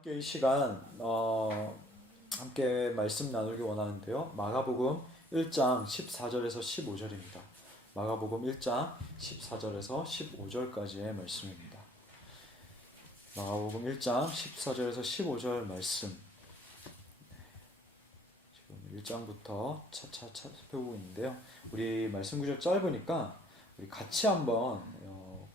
함께 이 시간 함께 말씀 나누기 원하는데요. 마가복음 1장 14절에서 15절입니다. 마가복음 1장 14절에서 15절까지의 말씀입니다. 마가복음 1장 14절에서 15절 말씀. 지금 1장부터 차차 살펴보고 있는데요. 우리 말씀 구절 짧으니까 우리 같이 한번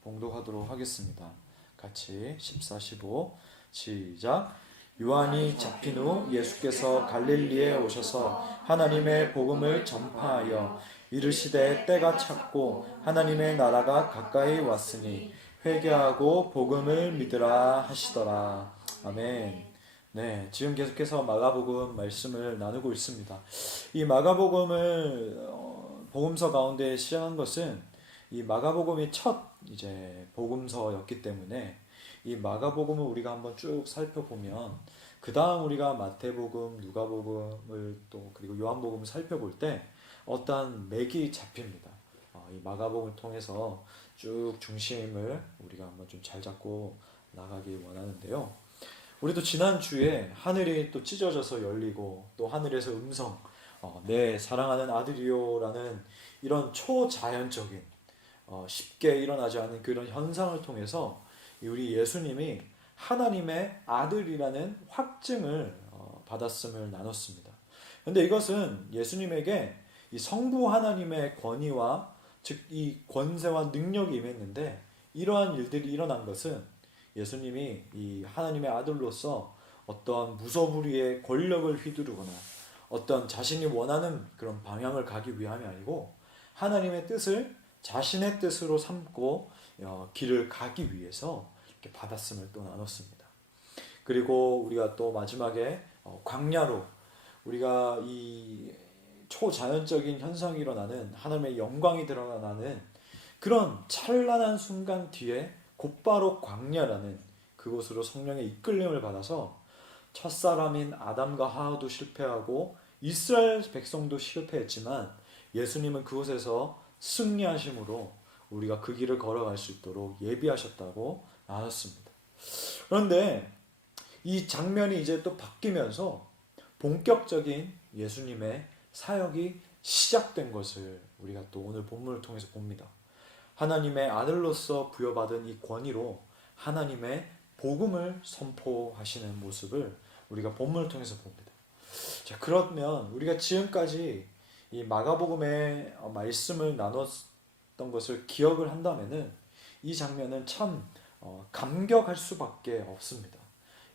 봉독하도록 하겠습니다. 같이 14, 15 시작. 요한이 잡힌 후 예수께서 갈릴리에 오셔서 하나님의 복음을 전파하여 이르시되 때가 찼고 하나님의 나라가 가까이 왔으니 회개하고 복음을 믿으라 하시더라. 아멘. 네, 지금 계속해서 마가복음 말씀을 나누고 있습니다. 이 마가복음을 복음서 가운데 시작한 것은 이 마가복음이 첫 이제 복음서였기 때문에 이 마가복음을 우리가 한번 쭉 살펴보면 그 다음 우리가 마태복음, 누가복음을 또 그리고 요한복음을 살펴볼 때 어떠한 맥이 잡힙니다. 이 마가복음을 통해서 쭉 중심을 우리가 한번 좀 잘 잡고 나가기 원하는데요. 우리도 지난주에 하늘이 또 찢어져서 열리고 또 하늘에서 음성 내 사랑하는 아들이요라는 이런 초자연적인 쉽게 일어나지 않는 그런 현상을 통해서 우리 예수님이 하나님의 아들이라는 확증을 받았음을 나눴습니다. 그런데 이것은 예수님에게 이 성부 하나님의 권위와 즉 이 권세와 능력이 임했는데 이러한 일들이 일어난 것은 예수님이 이 하나님의 아들로서 어떤 무소불위의 권력을 휘두르거나 어떤 자신이 원하는 그런 방향을 가기 위함이 아니고 하나님의 뜻을 자신의 뜻으로 삼고 길을 가기 위해서 이렇게 받았음을 또 나눴습니다. 그리고 우리가 또 마지막에 광야로 우리가 이 초자연적인 현상이 일어나는 하나님의 영광이 드러나는 그런 찬란한 순간 뒤에 곧바로 광야라는 그곳으로 성령의 이끌림을 받아서 첫사람인 아담과 하와도 실패하고 이스라엘 백성도 실패했지만 예수님은 그곳에서 승리하심으로 우리가 그 길을 걸어갈 수 있도록 예비하셨다고 나눴습니다. 그런데 이 장면이 이제 또 바뀌면서 본격적인 예수님의 사역이 시작된 것을 우리가 또 오늘 본문을 통해서 봅니다. 하나님의 아들로서 부여받은 이 권위로 하나님의 복음을 선포하시는 모습을 우리가 본문을 통해서 봅니다. 자, 그러면 우리가 지금까지 이 마가복음의 말씀을 나눴던 것을 기억을 한다면은 이 장면은 참 감격할 수밖에 없습니다.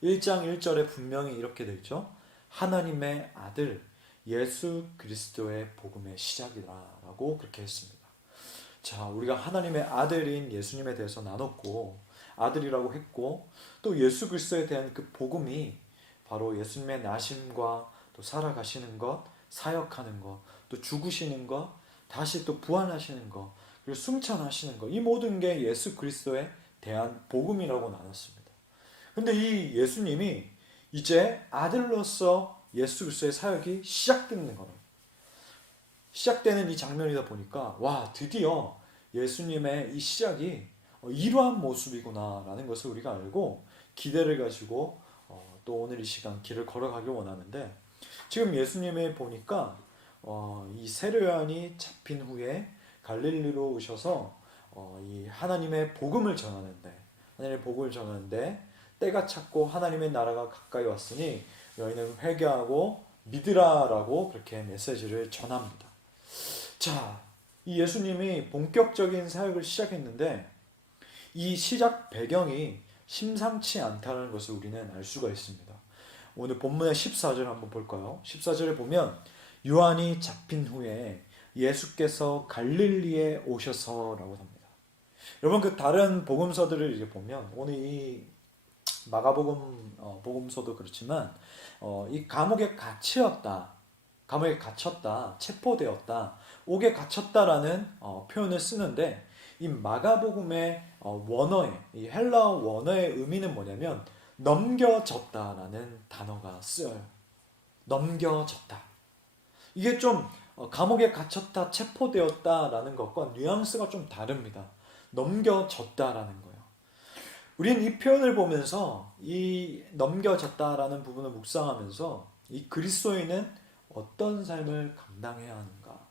1장 1절에 분명히 이렇게 되어 있죠. 하나님의 아들 예수 그리스도의 복음의 시작이라고 그렇게 했습니다. 자, 우리가 하나님의 아들인 예수님에 대해서 나눴고 아들이라고 했고 또 예수 그리스도에 대한 그 복음이 바로 예수님의 나심과 또 살아가시는 것, 사역하는 것, 또 죽으시는 것, 다시 또 부활하시는 것, 그리고 승천하시는 것, 이 모든 게 예수 그리스도에 대한 복음이라고 나눴습니다. 근데 이 예수님이 이제 아들로서 예수 그리스도의 사역이 시작되는 거예요. 시작되는 이 장면이다 보니까 와, 드디어 예수님의 이 시작이 이러한 모습이구나 라는 것을 우리가 알고 기대를 가지고 또 오늘 이 시간 길을 걸어가길 원하는데 지금 예수님을 보니까 이 세례요한이 잡힌 후에 갈릴리로 오셔서 이 하나님의 복음을 전하는데 때가 찼고 하나님의 나라가 가까이 왔으니 너희는 회개하고 믿으라라고 그렇게 메시지를 전합니다. 자, 이 예수님이 본격적인 사역을 시작했는데 이 시작 배경이 심상치 않다는 것을 우리는 알 수가 있습니다. 오늘 본문의 14절 한번 볼까요? 14절에 보면 요한이 잡힌 후에 예수께서 갈릴리에 오셔서라고 합니다. 여러분 그 다른 복음서들을 이제 보면 오늘 이 마가복음 복음서도 그렇지만 이 감옥에 갇혔다, 체포되었다, 옥에 갇혔다라는 표현을 쓰는데 이 마가복음의 원어의 이 헬라어 원어의 의미는 뭐냐면 넘겨졌다라는 단어가 쓰여요. 넘겨졌다. 이게 좀 감옥에 갇혔다, 체포되었다라는 것과 뉘앙스가 좀 다릅니다. 넘겨졌다라는 거예요. 우리는 이 표현을 보면서 이 넘겨졌다라는 부분을 묵상하면서 이 그리스도인은 어떤 삶을 감당해야 하는가?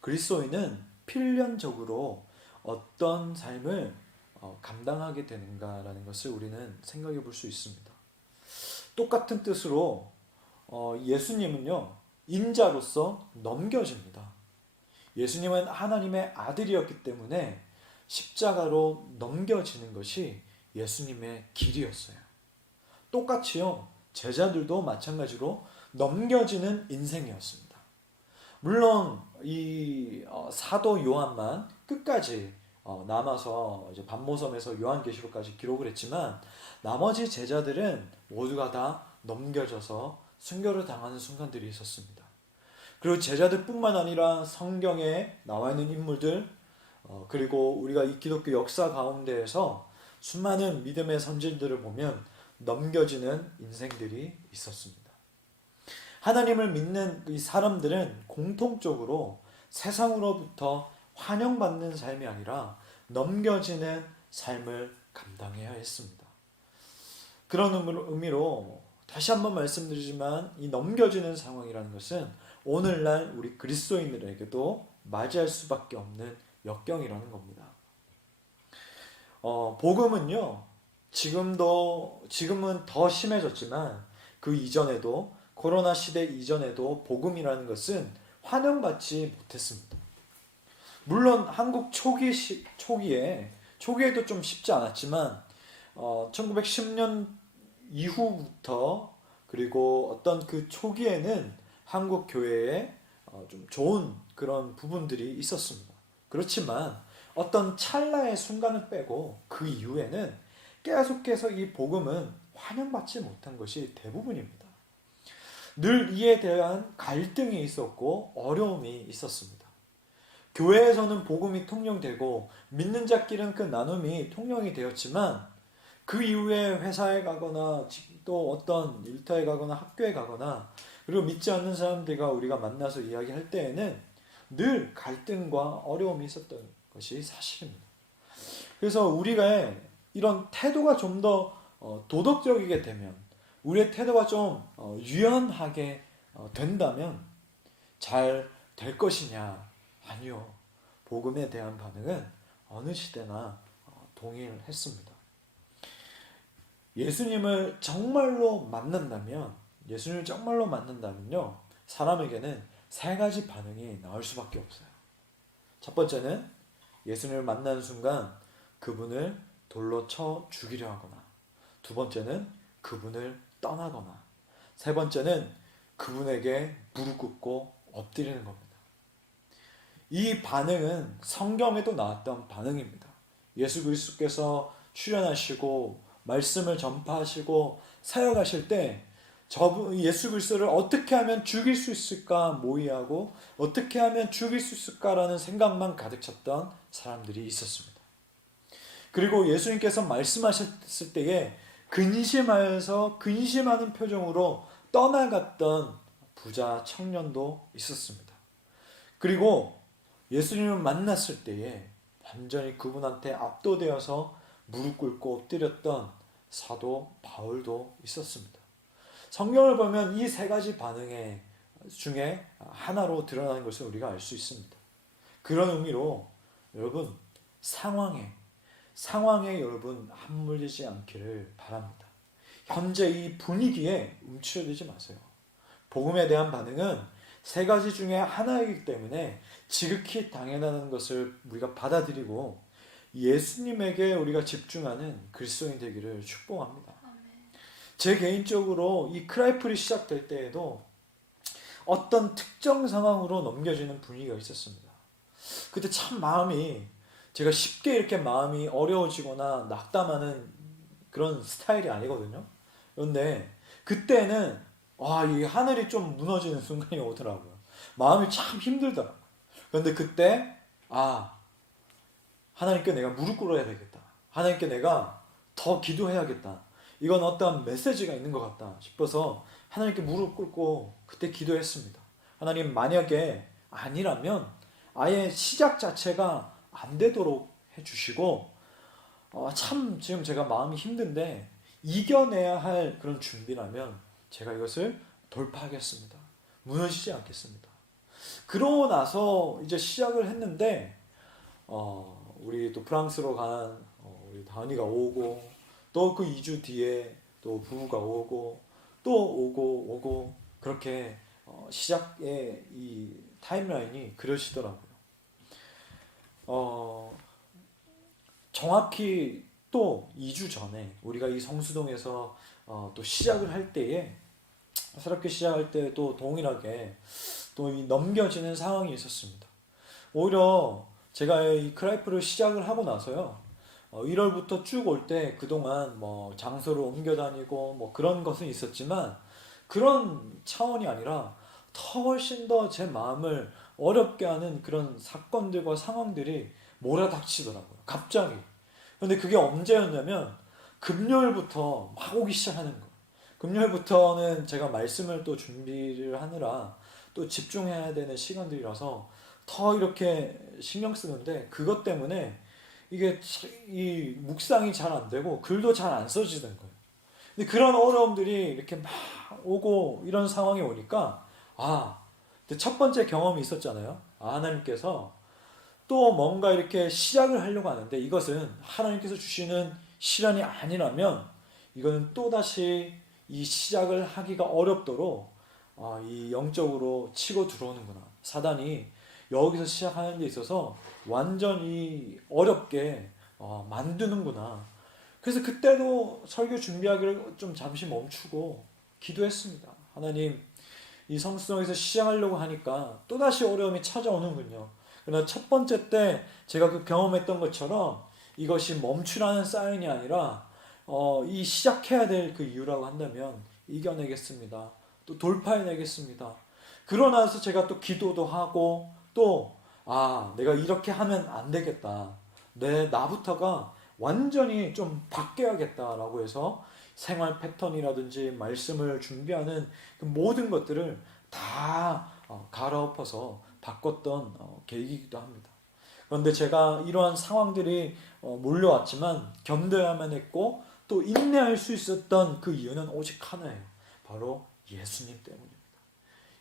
그리스도인은 필연적으로 어떤 삶을 감당하게 되는가라는 것을 우리는 생각해 볼 수 있습니다. 똑같은 뜻으로 예수님은요, 인자로서 넘겨집니다. 예수님은 하나님의 아들이었기 때문에 십자가로 넘겨지는 것이 예수님의 길이었어요. 똑같이요, 제자들도 마찬가지로 넘겨지는 인생이었습니다. 물론 이 사도 요한만 끝까지 남아서 이제 반모섬에서 요한계시록까지 기록을 했지만 나머지 제자들은 모두가 다 넘겨져서 순교를 당하는 순간들이 있었습니다. 그리고 제자들뿐만 아니라 성경에 나와 있는 인물들, 그리고 우리가 이 기독교 역사 가운데에서 수많은 믿음의 선진들을 보면 넘겨지는 인생들이 있었습니다. 하나님을 믿는 이 사람들은 공통적으로 세상으로부터 환영받는 삶이 아니라 넘겨지는 삶을 감당해야 했습니다. 그런 의미로 다시 한번 말씀드리지만 이 넘겨지는 상황이라는 것은 오늘날 우리 그리스도인들에게도 맞이할 수밖에 없는 역경이라는 겁니다. 복음은요, 지금은 더 심해졌지만 그 이전에도 코로나 시대 이전에도 복음이라는 것은 환영받지 못했습니다. 물론 한국 초기에도 좀 쉽지 않았지만 1910년 이후부터 그리고 어떤 그 초기에는 한국 교회에 좀 좋은 그런 부분들이 있었습니다. 그렇지만 어떤 찰나의 순간을 빼고 그 이후에는 계속해서 이 복음은 환영받지 못한 것이 대부분입니다. 늘 이에 대한 갈등이 있었고 어려움이 있었습니다. 교회에서는 복음이 통용되고 믿는 자끼리는 그 나눔이 통용이 되었지만 그 이후에 회사에 가거나 또 어떤 일터에 가거나 학교에 가거나 그리고 믿지 않는 사람들과 우리가 만나서 이야기할 때에는 늘 갈등과 어려움이 있었던 것이 사실입니다. 그래서 우리가 이런 태도가 좀 더 도덕적이게 되면 우리의 태도가 좀 유연하게 된다면 잘 될 것이냐? 아니요. 복음에 대한 반응은 어느 시대나 동일했습니다. 예수님을 정말로 만난다면요, 사람에게는 세 가지 반응이 나올 수밖에 없어요. 첫 번째는 예수님을 만나는 순간 그분을 돌로 쳐 죽이려 하거나, 두 번째는 그분을 떠나거나, 세 번째는 그분에게 무릎 꿇고 엎드리는 겁니다. 이 반응은 성경에도 나왔던 반응입니다. 예수 그리스도께서 출현하시고 말씀을 전파하시고 사역하실 때 예수 그리스도를 어떻게 하면 죽일 수 있을까 모의하고 어떻게 하면 죽일 수 있을까라는 생각만 가득 찼던 사람들이 있었습니다. 그리고 예수님께서 말씀하셨을 때에 근심하여서 근심하는 표정으로 떠나갔던 부자 청년도 있었습니다. 그리고 예수님을 만났을 때에 완전히 그분한테 압도되어서 무릎 꿇고 엎드렸던 사도 바울도 있었습니다. 성경을 보면 이 세 가지 반응의 중에 하나로 드러나는 것을 우리가 알 수 있습니다. 그런 의미로 여러분 상황에 여러분 함몰되지 않기를 바랍니다. 현재 이 분위기에 움츠러들지 마세요. 복음에 대한 반응은 세 가지 중에 하나이기 때문에 지극히 당연한 것을 우리가 받아들이고 예수님에게 우리가 집중하는 그리스도인 되기를 축복합니다. 제 개인적으로 이 크라이플이 시작될 때에도 어떤 특정 상황으로 넘겨지는 분위기가 있었습니다. 그때 참 제가 쉽게 이렇게 마음이 어려워지거나 낙담하는 그런 스타일이 아니거든요. 그런데 그때는 이 하늘이 좀 무너지는 순간이 오더라고요. 마음이 참 힘들더라고요. 그런데 그때 하나님께 내가 무릎 꿇어야 되겠다. 하나님께 내가 더 기도해야겠다. 이건 어떤 메시지가 있는 것 같다 싶어서 하나님께 무릎 꿇고 그때 기도했습니다. 하나님, 만약에 아니라면 아예 시작 자체가 안 되도록 해주시고 참 지금 제가 마음이 힘든데 이겨내야 할 그런 준비라면 제가 이것을 돌파하겠습니다. 무너지지 않겠습니다. 그러고 나서 이제 시작을 했는데 우리 또 프랑스로 간 우리 다은이가 오고 또 그 2주 뒤에 또 부부가 오고 또 오고 그렇게 시작의 이 타임라인이 그려지더라고요. 어, 정확히 또 2주 전에 우리가 이 성수동에서 또 시작을 할 때에 새롭게 시작할 때 또 동일하게 또 이 넘겨지는 상황이 있었습니다. 오히려 제가 이 크라이프를 시작을 하고 나서요. 1월부터 쭉 올 때 그동안 뭐 장소를 옮겨 다니고 뭐 그런 것은 있었지만 그런 차원이 아니라 더 훨씬 더 제 마음을 어렵게 하는 그런 사건들과 상황들이 몰아닥치더라고요. 갑자기. 근데 그게 언제였냐면 금요일부터 막 오기 시작하는 거예요. 금요일부터는 제가 말씀을 또 준비를 하느라 또 집중해야 되는 시간들이라서 더 이렇게 신경 쓰는데 그것 때문에 이게 이 묵상이 잘 안 되고 글도 잘 안 써지는 거예요. 근데 그런 어려움들이 이렇게 막 오고 이런 상황이 오니까 근데 첫 번째 경험이 있었잖아요. 하나님께서 또 뭔가 이렇게 시작을 하려고 하는데 이것은 하나님께서 주시는 시련이 아니라면 이거는 또다시 이 시작을 하기가 어렵도록 이 영적으로 치고 들어오는구나. 사단이 여기서 시작하는 데 있어서 완전히 어렵게 만드는구나. 그래서 그때도 설교 준비하기를 좀 잠시 멈추고 기도했습니다. 하나님, 이 성수동에서 시작하려고 하니까 또다시 어려움이 찾아오는군요. 그러나 첫 번째 때 제가 그 경험했던 것처럼 이것이 멈추라는 사인이 아니라 이 시작해야 될 그 이유라고 한다면 이겨내겠습니다. 또 돌파해내겠습니다. 그러고 나서 제가 또 기도도 하고 또 내가 이렇게 하면 안 되겠다. 나부터가 완전히 좀 바뀌어야겠다라고 해서 생활 패턴이라든지 말씀을 준비하는 그 모든 것들을 다 갈아엎어서 바꿨던 계기이기도 합니다. 그런데 제가 이러한 상황들이 몰려왔지만 견뎌야만 했고 또 인내할 수 있었던 그 이유는 오직 하나예요. 바로 예수님 때문입니다.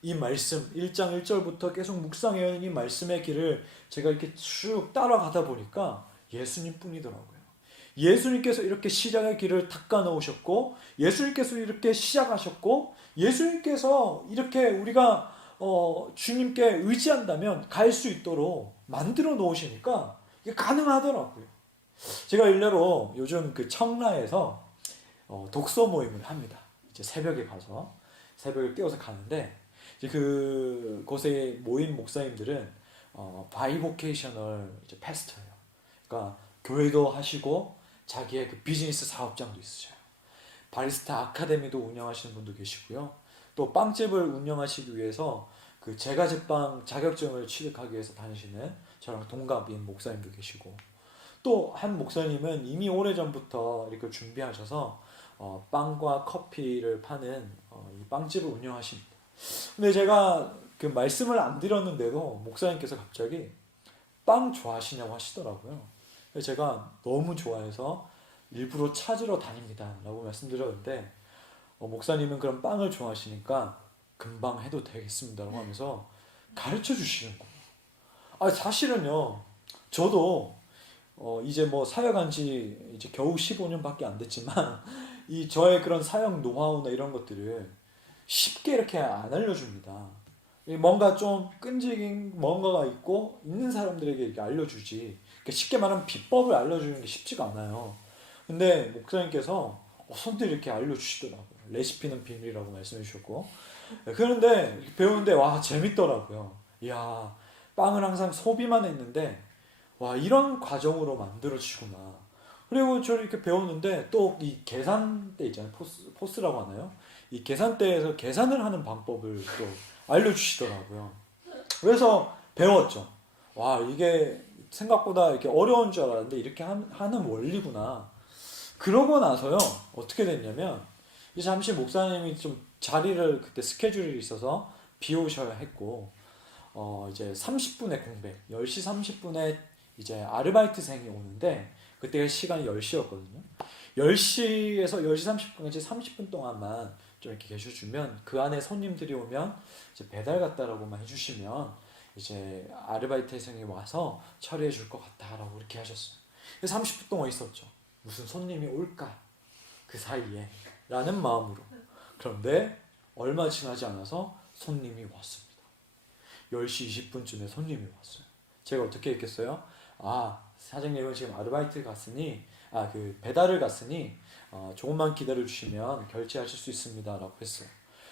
이 말씀 1장 1절부터 계속 묵상해오는 이 말씀의 길을 제가 이렇게 쭉 따라가다 보니까 예수님 뿐이더라고요. 예수님께서 이렇게 시작의 길을 닦아 놓으셨고 예수님께서 이렇게 시작하셨고 예수님께서 이렇게 우리가 주님께 의지한다면 갈 수 있도록 만들어 놓으시니까 이게 가능하더라고요. 제가 일례로 요즘 그 청라에서 독서 모임을 합니다. 이제 새벽에 가서 새벽에 깨워서 가는데 이제 그 곳에 모인 목사님들은 바이보케이셔널 이제 패스터예요. 그러니까 교회도 하시고 자기의 그 비즈니스 사업장도 있으셔요. 바리스타 아카데미도 운영하시는 분도 계시고요. 또 빵집을 운영하시기 위해서 그 제과제빵 자격증을 취득하기 위해서 다니시는 저랑 동갑인 목사님도 계시고 또 한 목사님은 이미 오래전부터 이렇게 준비하셔서 빵과 커피를 파는 이 빵집을 운영하십니다. 근데 제가 그 말씀을 안 드렸는데도 목사님께서 갑자기 빵 좋아하시냐고 하시더라고요. 그래서 제가 너무 좋아해서 일부러 찾으러 다닙니다 라고 말씀드렸는데 목사님은 그런 빵을 좋아하시니까 금방 해도 되겠습니다 라고 하면서 가르쳐 주시는 거예요. 사실은요 저도 이제 뭐 사역한 지 이제 겨우 15년밖에 안 됐지만 이 저의 그런 사역 노하우나 이런 것들을 쉽게 이렇게 안 알려줍니다. 뭔가 좀 끈질긴 뭔가가 있고 있는 사람들에게 이렇게 알려주지. 쉽게 말하면 비법을 알려주는 게 쉽지가 않아요. 근데 목사님께서 손들이 이렇게 알려주시더라고요. 레시피는 비밀이라고 말씀해 주셨고. 그런데 배우는데 와 재밌더라고요. 이야 빵을 항상 소비만 했는데 와 이런 과정으로 만들어지구나. 그리고 저를 이렇게 배웠는데 또 이 계산대 있잖아요. 포스라고 하나요? 이 계산대에서 계산을 하는 방법을 또 알려주시더라고요. 그래서 배웠죠. 와 이게 생각보다 이렇게 어려운 줄 알았는데 이렇게 하는 원리구나. 그러고 나서요 어떻게 됐냐면 이제 잠시 목사님이 좀 자리를 그때 스케줄이 있어서 비우셔야 했고 이제 30분의 공백 10시 30분에 이제 아르바이트생이 오는데 그 그때가 시간이 10시였거든요. 10시에서 10시 30분까지 30분 동안만 좀 이렇게 계셔주면 그 안에 손님들이 오면 이제 배달 갔다라고만 해주시면 이제 아르바이트생이 와서 처리해 줄 것 같다라고 이렇게 하셨어요. 30분 동안 있었죠. 무슨 손님이 올까 그 사이에 라는 마음으로. 그런데 얼마 지나지 않아서 손님이 왔습니다. 10시 20분쯤에 손님이 왔어요. 제가 어떻게 했겠어요? 아, 사장님은 지금 아르바이트 갔으니 그 배달을 갔으니 조금만 기다려 주시면 결제하실 수 있습니다 라고 했어요.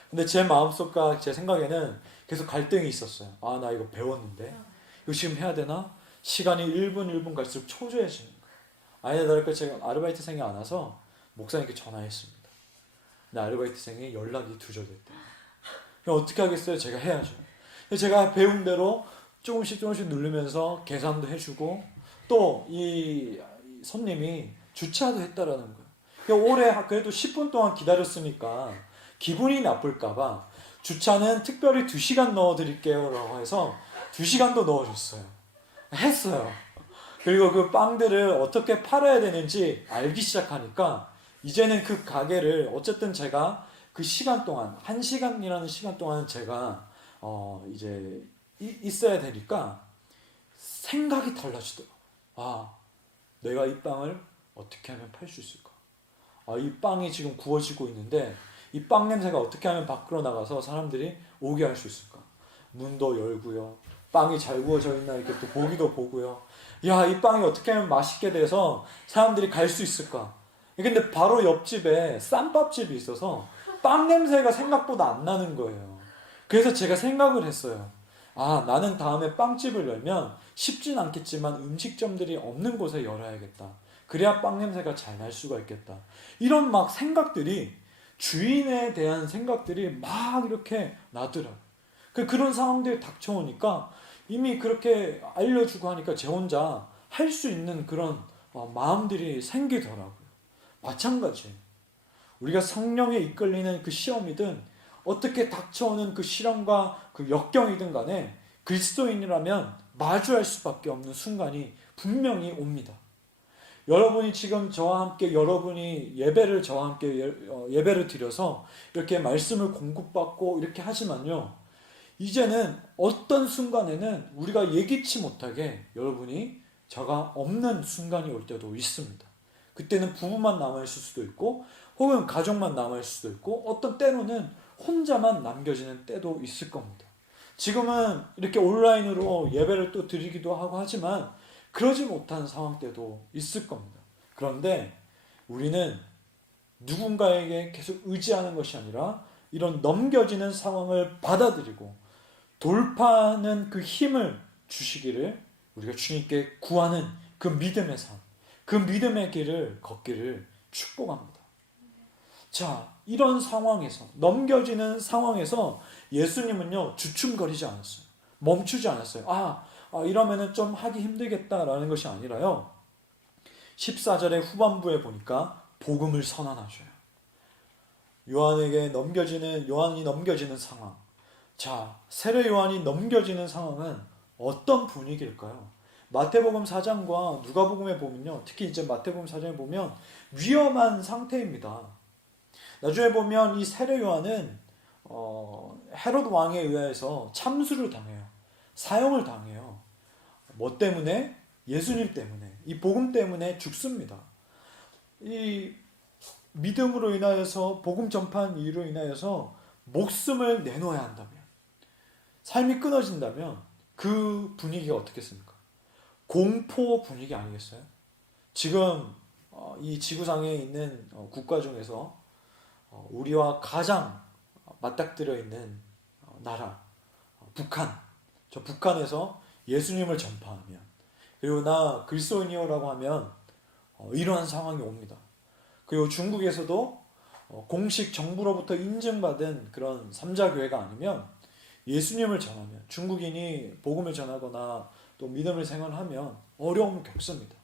근데 제 마음속과 제 생각에는 계속 갈등이 있었어요. 아, 나 이거 배웠는데 이거 지금 해야 되나? 시간이 1분 1분 갈수록 초조해지는 거예요. 아니나 다를까 제가 아르바이트생이 안 와서 목사님께 전화했습니다. 근데 아르바이트생이 연락이 두절됐대요. 그럼 어떻게 하겠어요? 제가 해야죠. 제가 배운 대로 조금씩 누르면서 계산도 해주고 또 이 손님이 주차도 했다라는 거예요. 그러니까 올해 그래도 10분 동안 기다렸으니까 기분이 나쁠까봐 주차는 특별히 2시간 넣어드릴게요 라고 해서 2시간도 넣어줬어요. 했어요. 그리고 그 빵들을 어떻게 팔아야 되는지 알기 시작하니까 이제는 그 가게를 어쨌든 제가 그 시간 동안 1시간이라는 시간 동안 제가 이제 있어야 되니까 생각이 달라지더라고요. 아, 내가 이 빵을 어떻게 하면 팔 수 있을까? 아, 이 빵이 지금 구워지고 있는데 이 빵 냄새가 어떻게 하면 밖으로 나가서 사람들이 오게 할 수 있을까? 문도 열고요. 빵이 잘 구워져 있나 이렇게 또 보기도 보고요. 야, 이 빵이 어떻게 하면 맛있게 돼서 사람들이 갈 수 있을까? 근데 바로 옆집에 쌈밥집이 있어서 빵 냄새가 생각보다 안 나는 거예요. 그래서 제가 생각을 했어요. 아, 나는 다음에 빵집을 열면 쉽진 않겠지만 음식점들이 없는 곳에 열어야겠다. 그래야 빵 냄새가 잘 날 수가 있겠다. 이런 막 생각들이 주인에 대한 생각들이 막 이렇게 나더라고요. 그런 상황들이 닥쳐오니까 이미 그렇게 알려주고 하니까 제 혼자 할 수 있는 그런 마음들이 생기더라고요. 마찬가지예요. 우리가 성령에 이끌리는 그 시험이든 어떻게 닥쳐오는 그 시련과 그 역경이든 간에 그리스도인이라면 마주할 수밖에 없는 순간이 분명히 옵니다. 여러분이 지금 저와 함께 여러분이 예배를 저와 함께 예배를 드려서 이렇게 말씀을 공급받고 이렇게 하지만요. 이제는 어떤 순간에는 우리가 예기치 못하게 여러분이 저가 없는 순간이 올 때도 있습니다. 그때는 부부만 남아있을 수도 있고 혹은 가족만 남아있을 수도 있고 어떤 때로는 혼자만 남겨지는 때도 있을 겁니다. 지금은 이렇게 온라인으로 예배를 또 드리기도 하고 하지만 그러지 못한 상황 때도 있을 겁니다. 그런데 우리는 누군가에게 계속 의지하는 것이 아니라 이런 넘겨지는 상황을 받아들이고 돌파하는 그 힘을 주시기를 우리가 주님께 구하는 그 믿음의 삶, 그 믿음의 길을 걷기를 축복합니다. 자, 이런 상황에서 넘겨지는 상황에서 예수님은요 주춤거리지 않았어요. 멈추지 않았어요. 이러면은 좀 하기 힘들겠다라는 것이 아니라요. 14절의 후반부에 보니까 복음을 선언하셔요. 요한이 넘겨지는 상황. 자, 세례 요한이 넘겨지는 상황은 어떤 분위기일까요? 마태복음 4장과 누가복음에 보면요. 특히 이제 마태복음 4장에 보면 위험한 상태입니다. 나중에 보면 이 세례 요한은 헤롯 왕에 의해서 참수를 당해요. 사형을 당해요. 뭐 때문에? 예수님 때문에. 이 복음 때문에 죽습니다. 이 믿음으로 인하여서 복음 전파한 이유로 인하여서 목숨을 내놓아야 한다면 삶이 끊어진다면 그 분위기가 어떻겠습니까? 공포 분위기 아니겠어요? 지금 이 지구상에 있는 국가 중에서 우리와 가장 맞닥뜨려 있는 나라 북한. 저 북한에서 예수님을 전파하면 그리고 나 그리스도인이요라고 하면 이러한 상황이 옵니다. 그리고 중국에서도 공식 정부로부터 인증받은 그런 3자 교회가 아니면 예수님을 전하면 중국인이 복음을 전하거나 또 믿음을 생활하면 어려움을 겪습니다.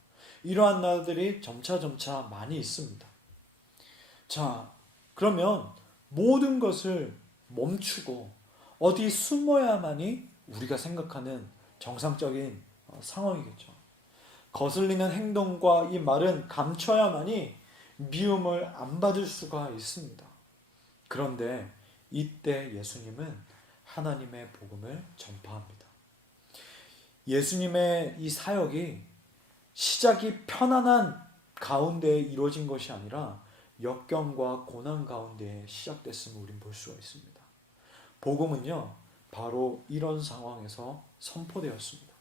이러한 나라들이 점차 많이 있습니다. 자, 그러면 모든 것을 멈추고 어디 숨어야만이 우리가 생각하는 정상적인 상황이겠죠. 거슬리는 행동과 이 말은 감춰야만이 미움을 안 받을 수가 있습니다. 그런데 이때 예수님은 하나님의 복음을 전파합니다. 예수님의 이 사역이 시작이 편안한 가운데 이루어진 것이 아니라 역경과 고난 가운데 시작됐음을 우린 볼 수가 있습니다. 복음은요, 바로 이런 상황에서 선포되었습니다.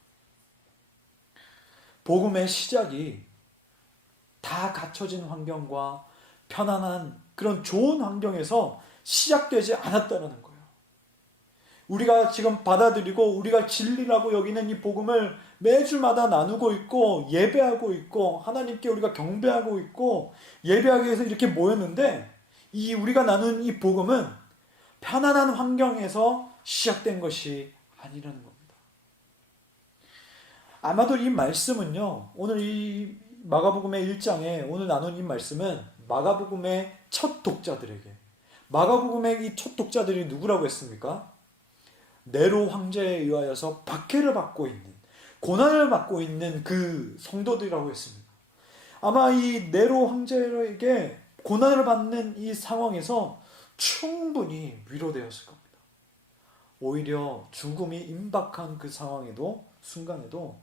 복음의 시작이 다 갖춰진 환경과 편안한 그런 좋은 환경에서 시작되지 않았다는 거예요. 우리가 지금 받아들이고 우리가 진리라고 여기는 이 복음을 매주마다 나누고 있고 예배하고 있고 하나님께 우리가 경배하고 있고 예배하기 위해서 이렇게 모였는데, 이 우리가 나눈 이 복음은 편안한 환경에서 시작된 것이 아니라는 겁니다. 아마도 이 말씀은요, 오늘 이 마가복음의 1장에 오늘 나눈 이 말씀은 마가복음의 첫 독자들에게, 마가복음의 이 첫 독자들이 누구라고 했습니까? 네로 황제에 의하여서 박해를 받고 있는, 고난을 받고 있는 그 성도들이라고 했습니다. 아마 이 네로 황제에게 고난을 받는 이 상황에서 충분히 위로되었을 겁니다. 오히려 죽음이 임박한 그 상황에도, 순간에도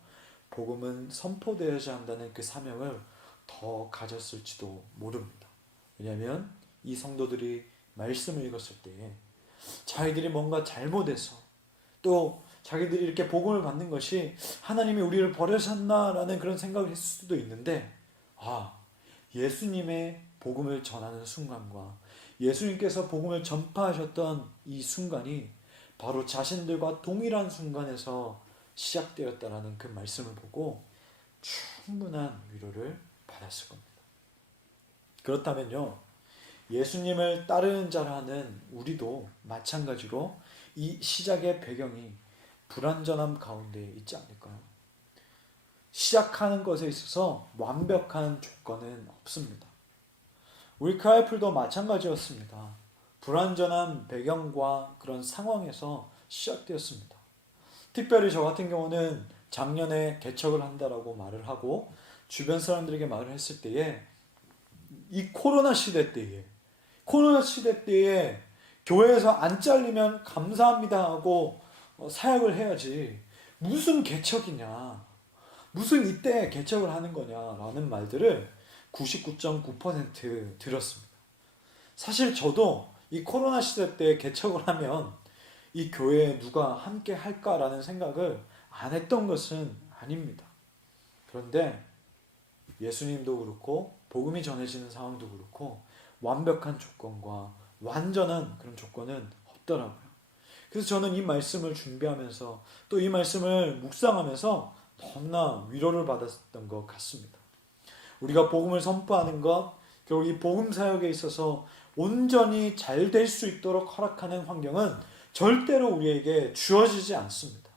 복음은 선포되어야 한다는 그 사명을 더 가졌을지도 모릅니다. 왜냐하면 이 성도들이 말씀을 읽었을 때에 자기들이 뭔가 잘못해서, 또 자기들이 이렇게 복음을 받는 것이 하나님이 우리를 버리셨나라는 그런 생각을 했을 수도 있는데, 예수님의 복음을 전하는 순간과 예수님께서 복음을 전파하셨던 이 순간이 바로 자신들과 동일한 순간에서 시작되었다라는 그 말씀을 보고 충분한 위로를 받았을 겁니다. 그렇다면요, 예수님을 따르는 자라는 우리도 마찬가지로 이 시작의 배경이 불완전함 가운데 있지 않을까요? 시작하는 것에 있어서 완벽한 조건은 없습니다. 우리 크라이플도 마찬가지였습니다. 불완전한 배경과 그런 상황에서 시작되었습니다. 특별히 저 같은 경우는 작년에 개척을 한다라고 말을 하고 주변 사람들에게 말을 했을 때에, 이 코로나 시대 때에 교회에서 안 잘리면 감사합니다 하고 사역을 해야지 무슨 개척이냐, 무슨 이때 개척을 하는 거냐라는 말들을 99.9% 들었습니다. 사실 저도 이 코로나 시대 때 개척을 하면 이 교회에 누가 함께 할까라는 생각을 안 했던 것은 아닙니다. 그런데 예수님도 그렇고 복음이 전해지는 상황도 그렇고 완벽한 조건과 완전한 그런 조건은 없더라고요. 그래서 저는 이 말씀을 준비하면서 또 이 말씀을 묵상하면서 너무나 위로를 받았던 것 같습니다. 우리가 복음을 선포하는 것, 결국 이 복음 사역에 있어서 온전히 잘 될 수 있도록 허락하는 환경은 절대로 우리에게 주어지지 않습니다.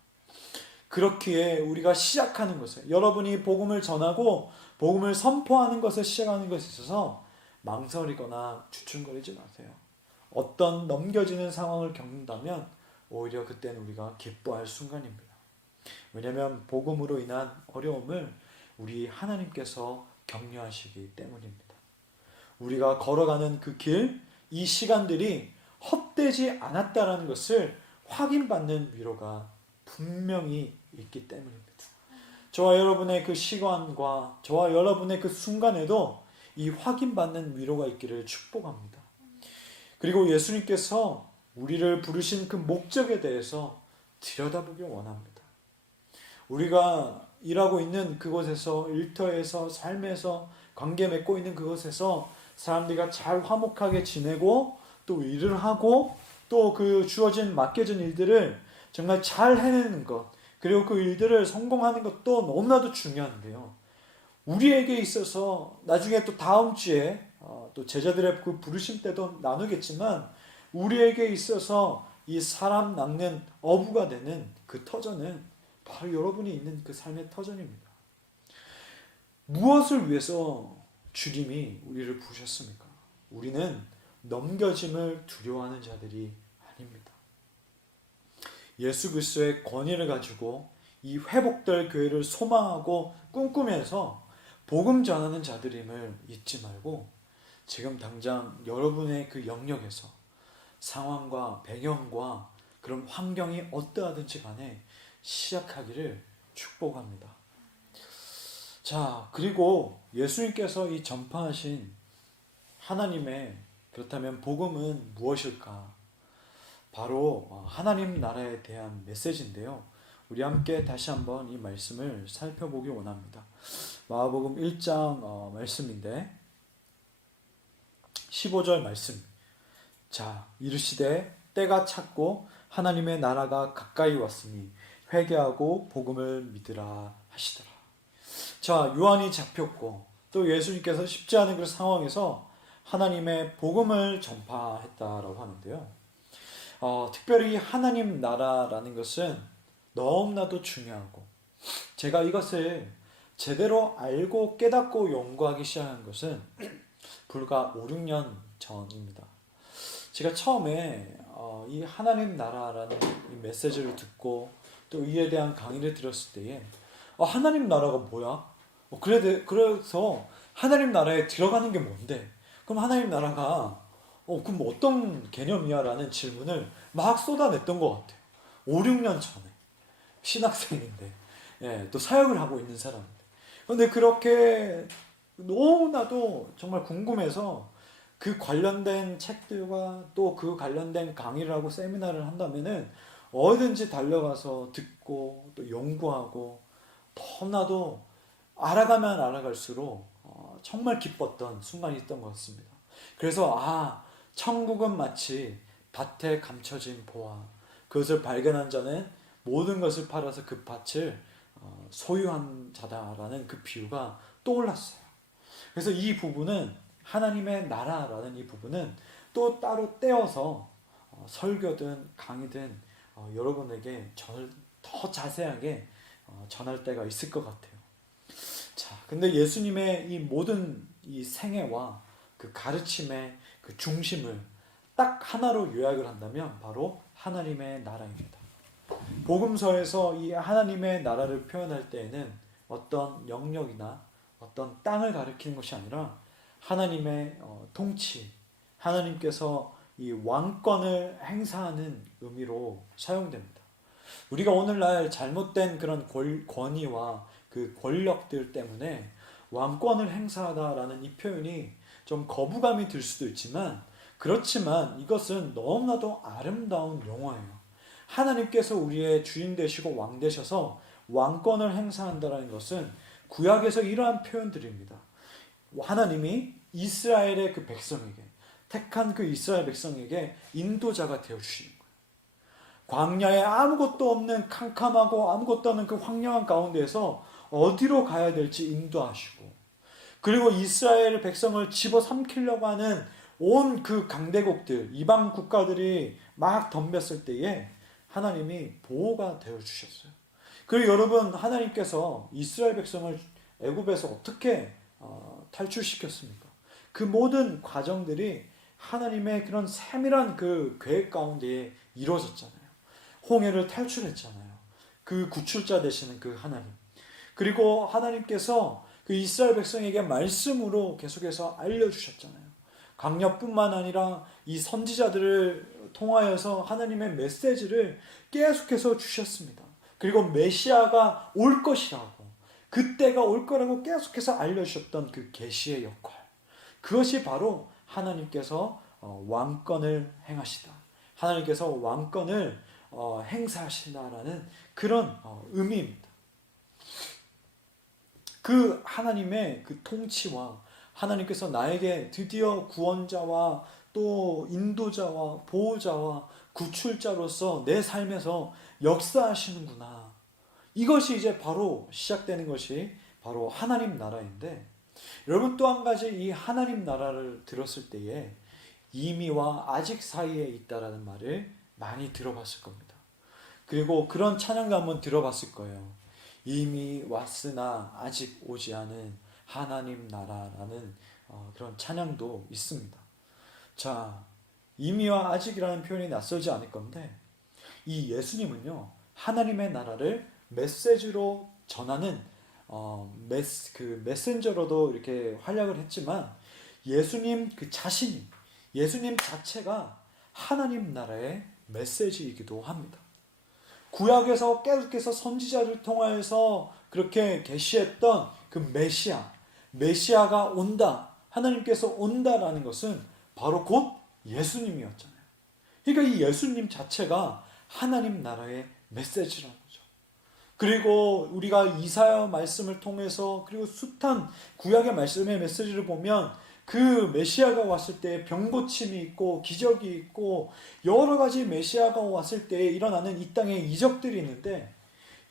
그렇기에 우리가 시작하는 것을, 여러분이 복음을 전하고 복음을 선포하는 것을 시작하는 것에 있어서 망설이거나 주춤거리지 마세요. 어떤 넘겨지는 상황을 겪는다면 오히려 그때는 우리가 기뻐할 순간입니다. 왜냐하면 복음으로 인한 어려움을 우리 하나님께서 격려하시기 때문입니다. 우리가 걸어가는 그 길, 이 시간들이 헛되지 않았다는 것을 확인받는 위로가 분명히 있기 때문입니다. 저와 여러분의 그 시간과 저와 여러분의 그 순간에도 이 확인받는 위로가 있기를 축복합니다. 그리고 예수님께서 우리를 부르신 그 목적에 대해서 들여다보길 원합니다. 우리가 일하고 있는 그곳에서, 일터에서, 삶에서, 관계 맺고 있는 그곳에서 사람들과 잘 화목하게 지내고 또 일을 하고 또 그 주어진 맡겨진 일들을 정말 잘 해내는 것, 그리고 그 일들을 성공하는 것도 너무나도 중요한데요. 우리에게 있어서 나중에 또 다음 주에 또 제자들의 그 부르심 때도 나누겠지만, 우리에게 있어서 이 사람 낚는 어부가 되는 그 터전은 바로 여러분이 있는 그 삶의 터전입니다. 무엇을 위해서 주님이 우리를 부르셨습니까? 우리는 넘겨짐을 두려워하는 자들이 아닙니다. 예수 그리스도의 권위를 가지고 이 회복될 교회를 소망하고 꿈꾸면서 복음 전하는 자들임을 잊지 말고 지금 당장 여러분의 그 영역에서 상황과 배경과 그런 환경이 어떠하든지 간에 시작하기를 축복합니다. 자, 그리고 예수님께서 이 전파하신 하나님의 그렇다면 복음은 무엇일까? 바로 하나님 나라에 대한 메시지인데요. 우리 함께 다시 한번 이 말씀을 살펴보기 원합니다. 마가복음 1장 말씀인데 15절 말씀. 자, 이르시되 때가 찼고 하나님의 나라가 가까이 왔으니 회개하고 복음을 믿으라 하시더라. 자, 요한이 잡혔고 또 예수님께서 쉽지 않은 그런 상황에서 하나님의 복음을 전파했다라고 하는데요. 특별히 하나님 나라라는 것은 너무나도 중요하고 제가 이것을 제대로 알고 깨닫고 연구하기 시작한 것은 불과 5, 6년 전입니다. 제가 처음에 이 하나님 나라라는 이 메시지를 듣고 또 이에 대한 강의를 들었을 때에 하나님 나라가 뭐야? 그래서 하나님 나라에 들어가는 게 뭔데? 그럼 하나님 나라가 그럼 어떤 개념이야? 라는 질문을 막 쏟아냈던 것 같아요. 5, 6년 전에. 신학생인데, 또 사역을 하고 있는 사람인데. 근데 그렇게 너무나도 정말 궁금해서 그 관련된 책들과 또 그 관련된 강의를 하고 세미나를 한다면은 어디든지 달려가서 듣고 또 연구하고 너무나도 알아가면 알아갈수록 정말 기뻤던 순간이 있던 것 같습니다. 그래서 천국은 마치 밭에 감춰진 보화, 그것을 발견한 자는 모든 것을 팔아서 그 밭을 소유한 자다라는 그 비유가 떠올랐어요. 그래서 이 부분은 하나님의 나라라는 이 부분은 또 따로 떼어서 설교든 강의든 여러분에게 더 자세하게 전할 때가 있을 것 같아요. 자, 근데 예수님의 이 모든 이 생애와 그 가르침의 그 중심을 딱 하나로 요약을 한다면 바로 하나님의 나라입니다. 복음서에서 이 하나님의 나라를 표현할 때에는 어떤 영역이나 어떤 땅을 가리키는 것이 아니라 하나님의 통치, 하나님께서 이 왕권을 행사하는 의미로 사용됩니다. 우리가 오늘날 잘못된 그런 권위와 그 권력들 때문에 왕권을 행사하다라는 이 표현이 좀 거부감이 들 수도 있지만 그렇지만 이것은 너무나도 아름다운 용어예요. 하나님께서 우리의 주인 되시고 왕 되셔서 왕권을 행사한다는 것은 구약에서 이러한 표현들입니다. 하나님이 이스라엘의 그 백성에게 택한 그 이스라엘 백성에게 인도자가 되어 주시는 거예요. 광야에 아무것도 없는 캄캄하고 아무것도 없는 그 황량한 가운데에서 어디로 가야 될지 인도하시고 그리고 이스라엘 백성을 집어삼키려고 하는 온 그 강대국들 이방 국가들이 막 덤볐을 때에 하나님이 보호가 되어 주셨어요. 그리고 여러분 하나님께서 이스라엘 백성을 애굽에서 어떻게 탈출시켰습니까? 그 모든 과정들이 하나님의 그런 세밀한 그 계획 가운데 이루어졌잖아요. 홍해를 탈출했잖아요. 그 구출자 되시는 그 하나님. 그리고 하나님께서 그 이스라엘 백성에게 말씀으로 계속해서 알려주셨잖아요. 강력뿐만 아니라 이 선지자들을 통하여서 하나님의 메시지를 계속해서 주셨습니다. 그리고 메시아가 올 것이라고 그때가 올 거라고 계속해서 알려주셨던 그 계시의 역할 그것이 바로 하나님께서 왕권을 행하시다. 하나님께서 왕권을 행사하신다라는 그런 의미입니다. 그 하나님의 그 통치와 하나님께서 나에게 드디어 구원자와 또 인도자와 보호자와 구출자로서 내 삶에서 역사하시는구나. 이것이 이제 바로 시작되는 것이 바로 하나님 나라인데 여러분 또 한 가지 이 하나님 나라를 들었을 때에 이미와 아직 사이에 있다라는 말을 많이 들어봤을 겁니다. 그리고 그런 찬양도 한번 들어봤을 거예요. 이미 왔으나 아직 오지 않은 하나님 나라라는 그런 찬양도 있습니다. 자, 이미와 아직이라는 표현이 낯설지 않을 건데 이 예수님은요 하나님의 나라를 메시지로 전하는 메신저로도 이렇게 활약을 했지만 예수님 그 자신이, 예수님 자체가 하나님 나라의 메시지이기도 합니다. 구약에서 계속해서 선지자를 통하여서 그렇게 계시했던 그 메시아가 온다, 하나님께서 온다라는 것은 바로 곧 예수님이었잖아요. 그러니까 이 예수님 자체가 하나님 나라의 메시지라는 거죠. 그리고 우리가 이사야 말씀을 통해서, 그리고 숱한 구약의 말씀의 메시지를 보면 그 메시아가 왔을 때 병고침이 있고 기적이 있고 여러 가지 메시아가 왔을 때 일어나는 이 땅의 이적들이 있는데,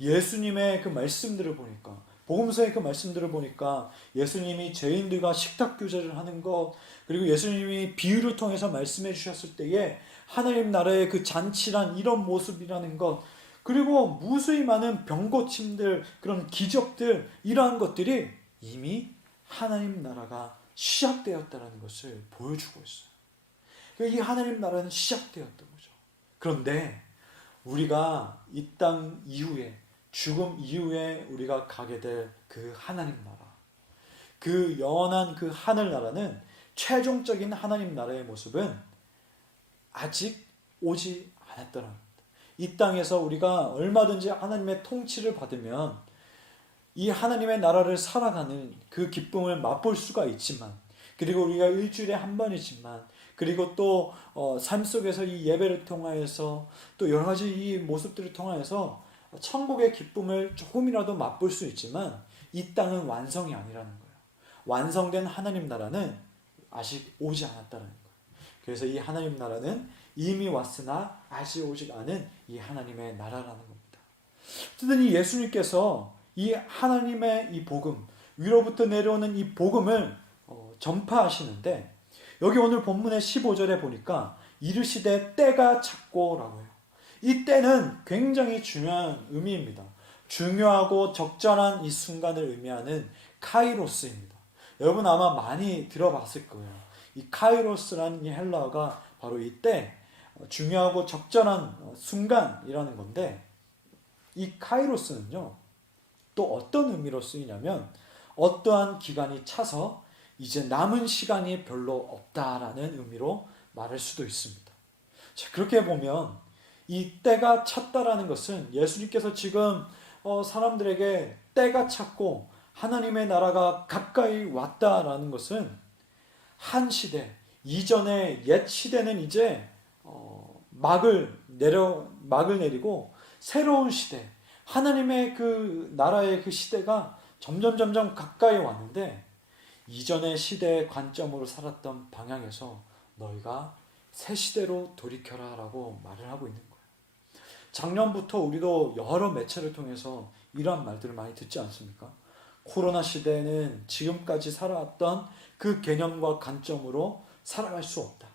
예수님의 그 말씀들을 보니까, 복음서의 그 말씀들을 보니까 예수님이 죄인들과 식탁 교제를 하는 것, 그리고 예수님이 비유를 통해서 말씀해 주셨을 때에 하나님 나라의 그 잔치란 이런 모습이라는 것, 그리고 무수히 많은 병고침들, 그런 기적들, 이러한 것들이 이미 하나님 나라가 시작되었다는 것을 보여주고 있어요. 이 하나님 나라는 시작되었던 거죠. 그런데 우리가 이 땅 이후에, 죽음 이후에 우리가 가게 될 그 하나님 나라, 그 영원한 그 하늘 나라는, 최종적인 하나님 나라의 모습은 아직 오지 않았더라. 이 땅에서 우리가 얼마든지 하나님의 통치를 받으면 이 하나님의 나라를 살아가는 그 기쁨을 맛볼 수가 있지만, 그리고 우리가 일주일에 한 번이지만, 그리고 또 삶 속에서 이 예배를 통하여서 또 여러 가지 이 모습들을 통하여서 천국의 기쁨을 조금이라도 맛볼 수 있지만, 이 땅은 완성이 아니라는 거예요. 완성된 하나님 나라는 아직 오지 않았다는 거예요. 그래서 이 하나님 나라는 이미 왔으나 아직 오지 않은 이 하나님의 나라라는 겁니다. 어쨌든 이 예수님께서 이 하나님의 이 복음, 위로부터 내려오는 이 복음을 전파하시는데, 여기 오늘 본문의 15절에 보니까 이르시되 때가 찼고라고 해요. 이 때는 굉장히 중요한 의미입니다. 중요하고 적절한 이 순간을 의미하는 카이로스입니다. 여러분 아마 많이 들어봤을 거예요. 이 카이로스라는 이 헬라어가 바로 이때 중요하고 적절한 순간이라는 건데, 이 카이로스는요 또 어떤 의미로 쓰이냐면, 어떠한 기간이 차서 이제 남은 시간이 별로 없다라는 의미로 말할 수도 있습니다. 자, 그렇게 보면 이 때가 찼다라는 것은 예수님께서 지금 사람들에게 때가 찼고 하나님의 나라가 가까이 왔다라는 것은, 한 시대 이전의 옛 시대는 이제 막을 내리고 새로운 시대, 하나님의 그 나라의 그 시대가 점점 가까이 왔는데, 이전의 시대의 관점으로 살았던 방향에서 너희가 새 시대로 돌이켜라 라고 말을 하고 있는 거예요. 작년부터 우리도 여러 매체를 통해서 이러한 말들을 많이 듣지 않습니까? 코로나 시대는 지금까지 살아왔던 그 개념과 관점으로 살아갈 수 없다.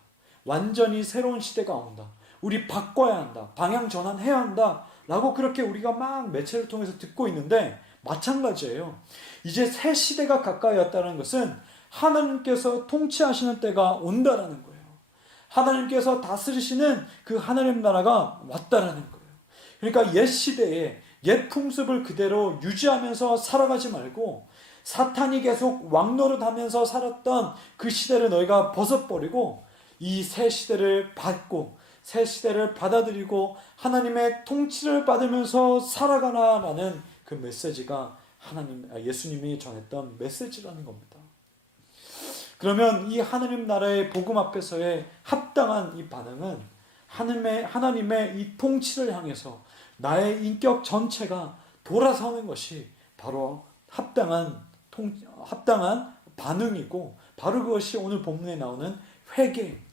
완전히 새로운 시대가 온다. 우리 바꿔야 한다. 방향 전환해야 한다. 라고 그렇게 우리가 막 매체를 통해서 듣고 있는데, 마찬가지예요. 이제 새 시대가 가까이 왔다는 것은 하나님께서 통치하시는 때가 온다라는 거예요. 하나님께서 다스리시는 그 하나님 나라가 왔다라는 거예요. 그러니까 옛 시대에 옛 풍습을 그대로 유지하면서 살아가지 말고, 사탄이 계속 왕노릇하면서 살았던 그 시대를 너희가 벗어버리고 이 새 시대를 받고 새 시대를 받아들이고 하나님의 통치를 받으면서 살아가라라는 그 메시지가 예수님이 전했던 메시지라는 겁니다. 그러면 이 하나님 나라의 복음 앞에서의 합당한 이 반응은 하나님의 이 통치를 향해서 나의 인격 전체가 돌아서는 것이 바로 합당한 반응이고, 바로 그것이 오늘 본문에 나오는 회개입니다.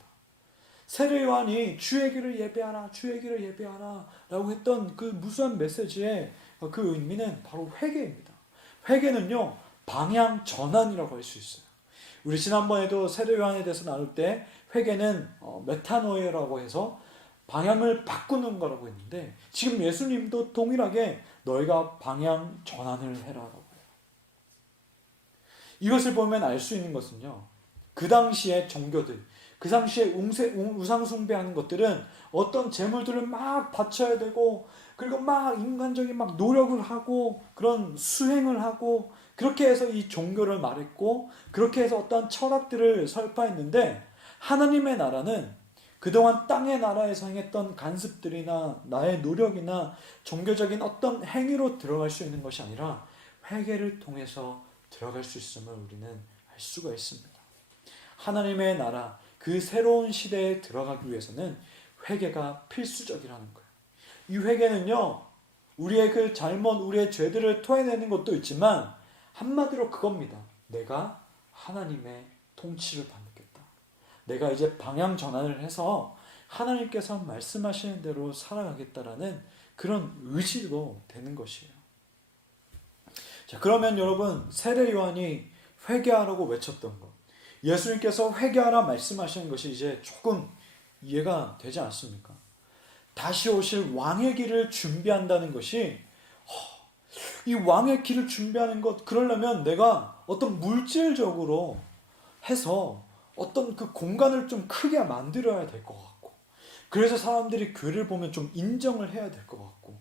세례 요한이 주의 길을 예배하라, 주의 길을 예배하라 라고 했던 그 무수한 메시지의 그 의미는 바로 회개입니다. 회개는요 방향 전환이라고 할 수 있어요. 우리 지난번에도 세례 요한에 대해서 나눌 때 회개는 메타노이라고 해서 방향을 바꾸는 거라고 했는데, 지금 예수님도 동일하게 너희가 방향 전환을 해라라고 해요. 이것을 보면 알 수 있는 것은요, 그 당시의 종교들, 그 당시에 우상 숭배하는 것들은 어떤 재물들을 막 바쳐야 되고, 그리고 막 인간적인 막 노력을 하고 그런 수행을 하고, 그렇게 해서 이 종교를 말했고, 그렇게 해서 어떤 철학들을 설파했는데, 하나님의 나라는 그동안 땅의 나라에서 행했던 간습들이나 나의 노력이나 종교적인 어떤 행위로 들어갈 수 있는 것이 아니라 회개를 통해서 들어갈 수 있음을 우리는 알 수가 있습니다. 하나님의 나라, 그 새로운 시대에 들어가기 위해서는 회개가 필수적이라는 거예요. 이 회개는요, 우리의 그 잘못, 우리의 죄들을 토해내는 것도 있지만 한마디로 그겁니다. 내가 하나님의 통치를 받겠다. 내가 이제 방향 전환을 해서 하나님께서 말씀하시는 대로 살아가겠다라는 그런 의지로 되는 것이에요. 자, 그러면 여러분, 세례 요한이 회개하라고 외쳤던 것, 예수님께서 회개하라 말씀하시는 것이 이제 조금 이해가 되지 않습니까? 다시 오실 왕의 길을 준비한다는 것이, 이 왕의 길을 준비하는 것, 그러려면 내가 어떤 물질적으로 해서 어떤 그 공간을 좀 크게 만들어야 될 것 같고, 그래서 사람들이 교회를 보면 좀 인정을 해야 될 것 같고,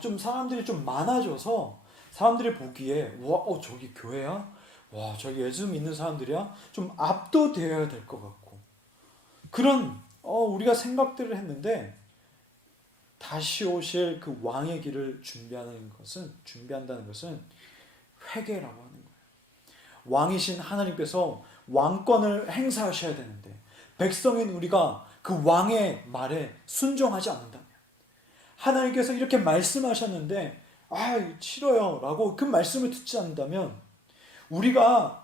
좀 사람들이 좀 많아져서 사람들이 보기에 저기 교회야? 와, 저기 예수 믿는 사람들이야? 좀 압도되어야 될 것 같고, 그런 우리가 생각들을 했는데, 다시 오실 그 왕의 길을 준비한다는 것은 회개라고 하는 거예요. 왕이신 하나님께서 왕권을 행사하셔야 되는데, 백성인 우리가 그 왕의 말에 순종하지 않는다면, 하나님께서 이렇게 말씀하셨는데 싫어요 라고 그 말씀을 듣지 않는다면,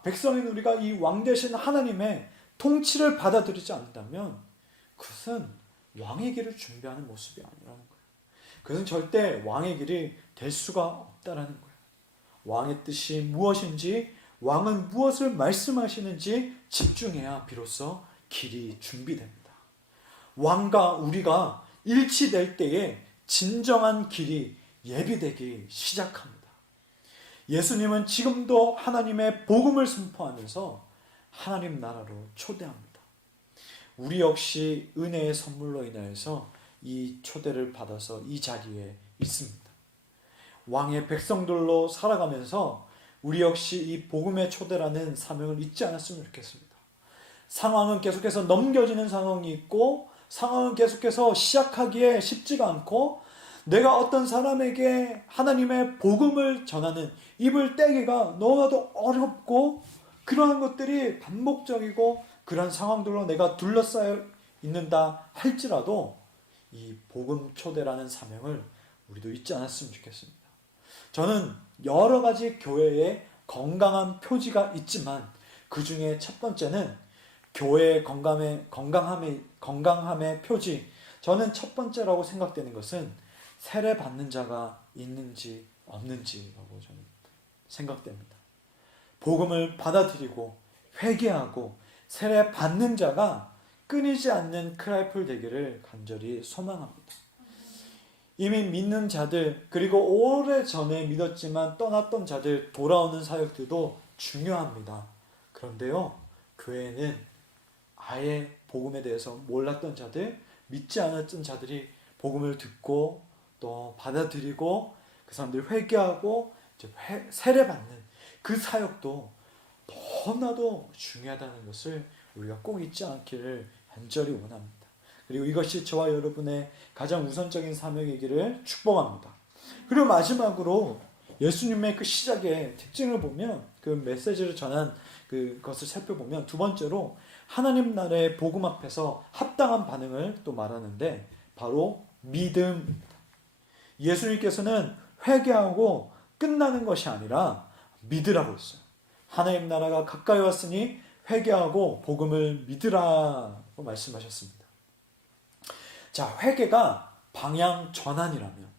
백성인 우리가 이 왕 되신 하나님의 통치를 받아들이지 않는다면, 그것은 왕의 길을 준비하는 모습이 아니라는 거예요. 그것은 절대 왕의 길이 될 수가 없다라는 거예요. 왕의 뜻이 무엇인지, 왕은 무엇을 말씀하시는지 집중해야 비로소 길이 준비됩니다. 왕과 우리가 일치될 때에 진정한 길이 예비되기 시작합니다. 예수님은 지금도 하나님의 복음을 선포하면서 하나님 나라로 초대합니다. 우리 역시 은혜의 선물로 인하여서 이 초대를 받아서 이 자리에 있습니다. 왕의 백성들로 살아가면서 우리 역시 이 복음의 초대라는 사명을 잊지 않았으면 좋겠습니다. 상황은 계속해서 넘겨지는 상황이 있고, 상황은 계속해서 시작하기에 쉽지가 않고, 내가 어떤 사람에게 하나님의 복음을 전하는 입을 떼기가 너무나도 어렵고, 그러한 것들이 반복적이고, 그런 상황들로 내가 둘러싸여 있는다 할지라도 이 복음 초대라는 사명을 우리도 잊지 않았으면 좋겠습니다. 저는 여러 가지 교회에 건강한 표지가 있지만, 그 중에 첫 번째는 교회의 건강함의 표지, 저는 첫 번째라고 생각되는 것은 세례 받는 자가 있는지 없는지라고 저는 생각됩니다. 복음을 받아들이고 회개하고 세례 받는 자가 끊이지 않는 크라이플 되기를 간절히 소망합니다. 이미 믿는 자들, 그리고 오래전에 믿었지만 떠났던 자들, 돌아오는 사역들도 중요합니다. 그런데요, 교회는 아예 복음에 대해서 몰랐던 자들, 믿지 않았던 자들이 복음을 듣고 또 받아들이고 그 사람들 회개하고 세례받는 그 사역도 너무나도 중요하다는 것을 우리가 꼭 잊지 않기를 간절히 원합니다. 그리고 이것이 저와 여러분의 가장 우선적인 사명이기를 축복합니다. 그리고 마지막으로 예수님의 그 시작의 특징을 보면, 그 메시지를 전한 그것을 살펴보면, 두 번째로 하나님 나라의 복음 앞에서 합당한 반응을 또 말하는데, 바로 믿음입니다. 예수님께서는 회개하고 끝나는 것이 아니라 믿으라고 했어요. 하나님 나라가 가까이 왔으니 회개하고 복음을 믿으라고 말씀하셨습니다. 자, 회개가 방향 전환이라면,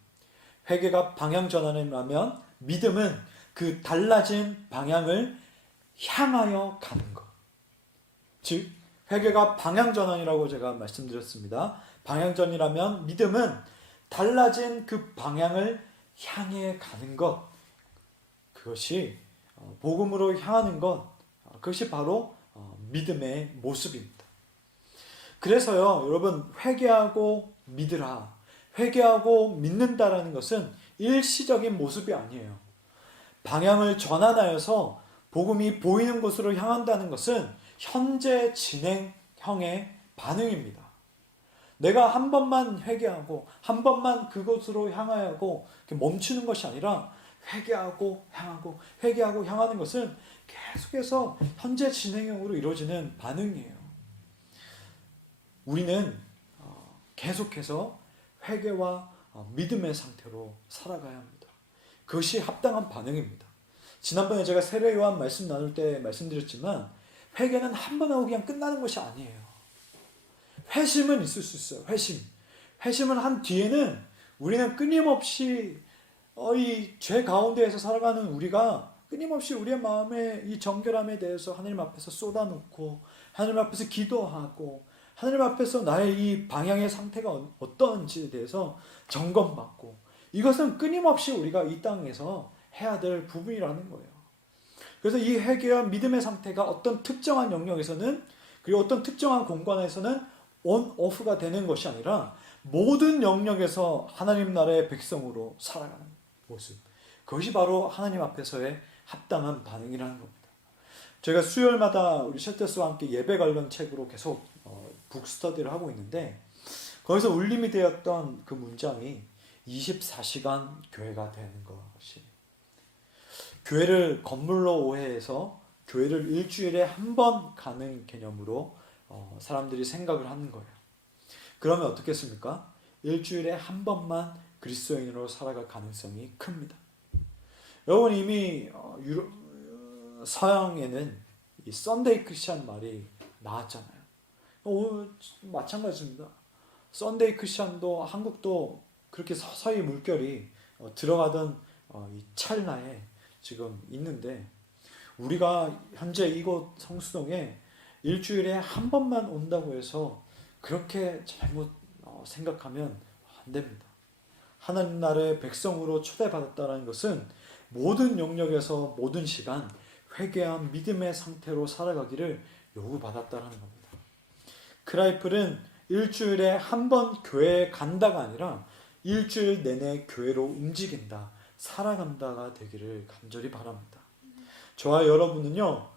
믿음은 그 달라진 방향을 향하여 가는 것. 즉, 회개가 방향 전환이라고 제가 말씀드렸습니다. 방향 전이라면 믿음은 달라진 그 방향을 향해 가는 것. 그것이 복음으로 향하는 것. 그것이 바로 믿음의 모습입니다. 그래서요, 여러분, 회개하고 믿으라. 회개하고 믿는다라는 것은 일시적인 모습이 아니에요. 방향을 전환하여서 복음이 보이는 곳으로 향한다는 것은 현재 진행형의 반응입니다. 내가 한 번만 회개하고 한 번만 그곳으로 향하고 멈추는 것이 아니라 회개하고 향하고 회개하고 향하는 것은 계속해서 현재 진행형으로 이루어지는 반응이에요. 우리는 계속해서 회개와 믿음의 상태로 살아가야 합니다. 그것이 합당한 반응입니다. 지난번에 제가 세례 요한 말씀 나눌 때 말씀드렸지만 회개는 한 번 하고 그냥 끝나는 것이 아니에요. 회심은 있을 수 있어요. 회심을 한 뒤에는 우리는 끊임없이 이 죄 가운데에서 살아가는 우리가 끊임없이 우리의 마음의 이 정결함에 대해서 하나님 앞에서 쏟아놓고 하나님 앞에서 기도하고 하나님 앞에서 나의 이 방향의 상태가 어떠한지에 대해서 점검받고, 이것은 끊임없이 우리가 이 땅에서 해야 될 부분이라는 거예요. 그래서 이 회개와 믿음의 상태가 어떤 특정한 영역에서는, 그리고 어떤 특정한 공간에서는 온, 오프가 되는 것이 아니라 모든 영역에서 하나님 나라의 백성으로 살아가는 모습, 그것이 바로 하나님 앞에서의 합당한 반응이라는 겁니다. 제가 수요일마다 우리 셰터스와 함께 예배 관련 책으로 계속 북스터디를 하고 있는데, 거기서 울림이 되었던 그 문장이 24시간 교회가 되는 것이, 교회를 건물로 오해해서 교회를 일주일에 한 번 가는 개념으로 사람들이 생각을 하는 거예요. 그러면 어떻겠습니까? 일주일에 한 번만 그리스도인으로 살아갈 가능성이 큽니다. 여러분, 이미 서양에는 이 썬데이 크리스찬 말이 나왔잖아요. 마찬가지입니다. 썬데이 크리스찬도 한국도 그렇게 서서히 물결이 들어가던 이 찰나에 지금 있는데, 우리가 현재 이곳 성수동에 일주일에 한 번만 온다고 해서 그렇게 잘못 생각하면 안 됩니다. 하나님 나라의 백성으로 초대받았다는 것은 모든 영역에서 모든 시간 회개한 믿음의 상태로 살아가기를 요구받았다는 겁니다. 크라이플은 일주일에 한 번 교회에 간다가 아니라 일주일 내내 교회로 움직인다, 살아간다가 되기를 간절히 바랍니다. 저와 여러분은요,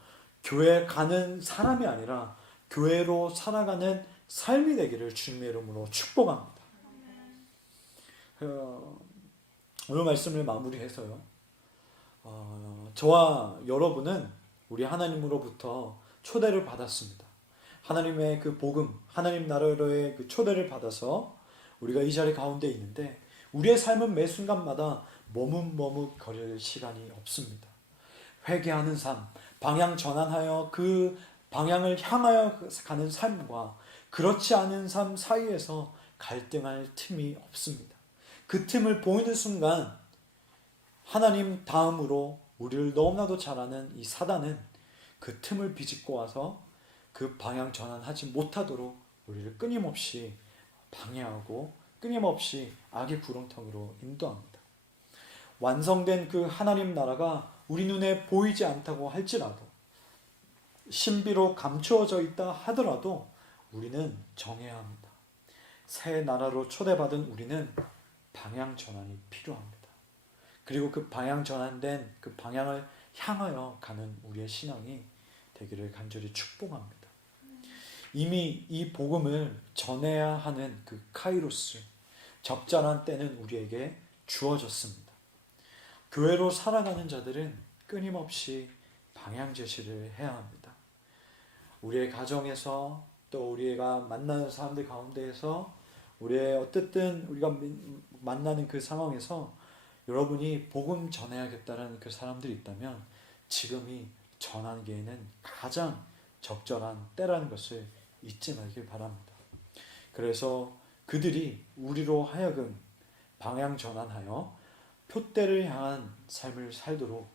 교회 가는 사람이 아니라 교회로 살아가는 삶이 되기를 주님의 이름으로 축복합니다. 오늘 말씀을 마무리해서요, 저와 여러분은 우리 하나님으로부터 초대를 받았습니다. 하나님의 그 복음, 하나님 나라로의 그 초대를 받아서 우리가 이 자리 가운데 있는데, 우리의 삶은 매 순간마다 머뭇거릴 시간이 없습니다. 회개하는 삶, 방향 전환하여 그 방향을 향하여 가는 삶과 그렇지 않은 삶 사이에서 갈등할 틈이 없습니다. 그 틈을 보이는 순간 하나님 다음으로 우리를 너무나도 잘 아는 이 사단은 그 틈을 비집고 와서 그 방향 전환하지 못하도록 우리를 끊임없이 방해하고 끊임없이 악의 구렁텅이로 인도합니다. 완성된 그 하나님 나라가 우리 눈에 보이지 않다고 할지라도, 신비로 감추어져 있다 하더라도 우리는 정해야 합니다. 새 나라로 초대받은 우리는 방향 전환이 필요합니다. 그리고 그 방향 전환된 그 방향을 향하여 가는 우리의 신앙이 되기를 간절히 축복합니다. 이미 이 복음을 전해야 하는 그 카이로스, 적절한 때는 우리에게 주어졌습니다. 교회로 살아가는 자들은 끊임없이 방향 제시를 해야 합니다. 우리의 가정에서, 또 우리가 만나는 사람들 가운데에서, 우리의 어쨌든 우리가 만나는 그 상황에서 여러분이 복음 전해야겠다는 그 사람들이 있다면 지금이 전하기에는 가장 적절한 때라는 것을 잊지 말길 바랍니다. 그래서 그들이 우리로 하여금 방향 전환하여 표대를 향한 삶을 살도록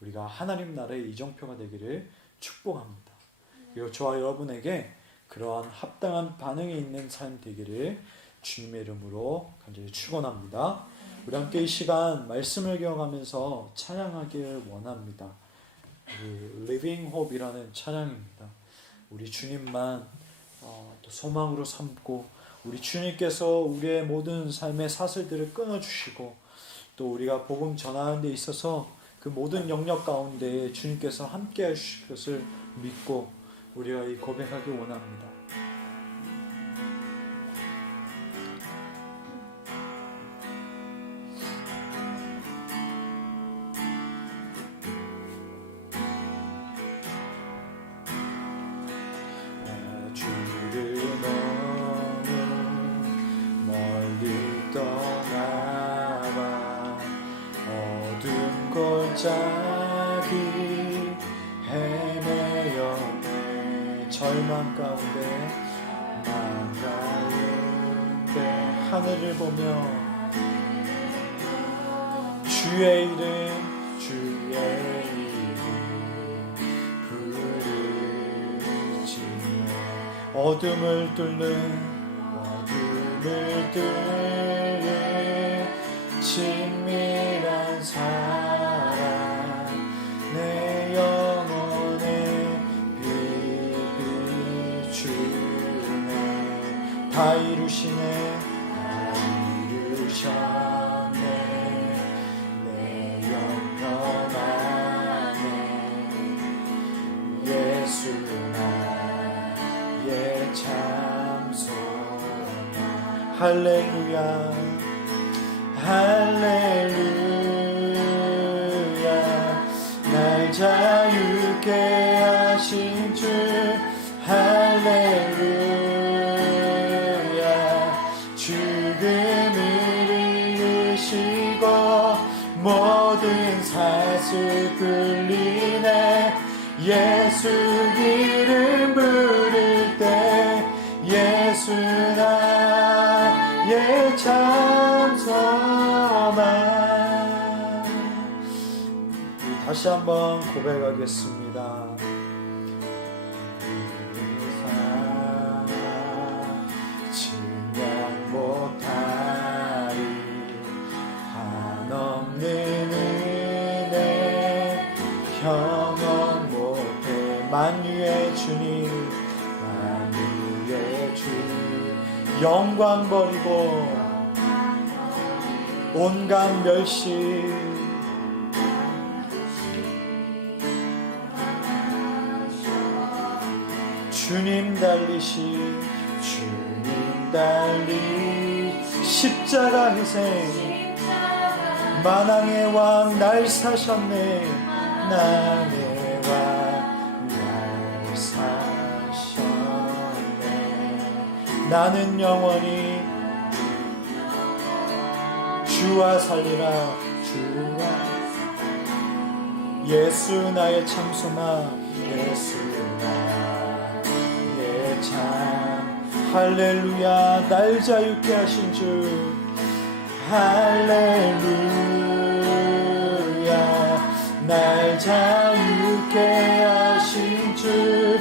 우리가 하나님 나라의 이정표가 되기를 축복합니다. 그리고 저와 여러분에게 그러한 합당한 반응이 있는 삶 되기를 주님의 이름으로 간절히 축원합니다. 우리 함께 이 시간 말씀을 기억하면서 찬양하길 원합니다. Living Hope이라는 찬양입니다. 우리 주님만 또 소망으로 삼고 우리 주님께서 우리의 모든 삶의 사슬들을 끊어주시고 또 우리가 복음 전하는 데 있어서 그 모든 영역 가운데 주님께서 함께 하실 것을 믿고 우리가 이 고백하기 원합니다. 주를 너무 멀리 떠나가 어두운 골짜기 헤매여 내 절망 가운데 나가는데 하늘을 보며 주의 이름 부르짖네 어둠을 뚫는 친밀한 사랑 내 영혼에 비비추네 다 이루시네 내 영혼 안에 예수 나의 참소망 할렐루야 할렐루야 날 자유케 하신 주 할렐루야 죽음을 이기시고 모든 사슬 풀리네 예수 이름 부를 때 예수 나의 참소망 다시 한번 고백하겠습니다. 증명 못하리 한없는 은혜 경험 못해 만유의 주님 만유의 주 영광 버리고 온갖 멸시 주님 달리 십자가 희생 만왕의 왕 날 사셨네 남의 왕 날 사셨네 나는 영원히 주와 살리라 주와 예수 나의 참소망 예수 나의 참 할렐루야 날 자유케 하신 주 할렐루야 날 자유케 하신 주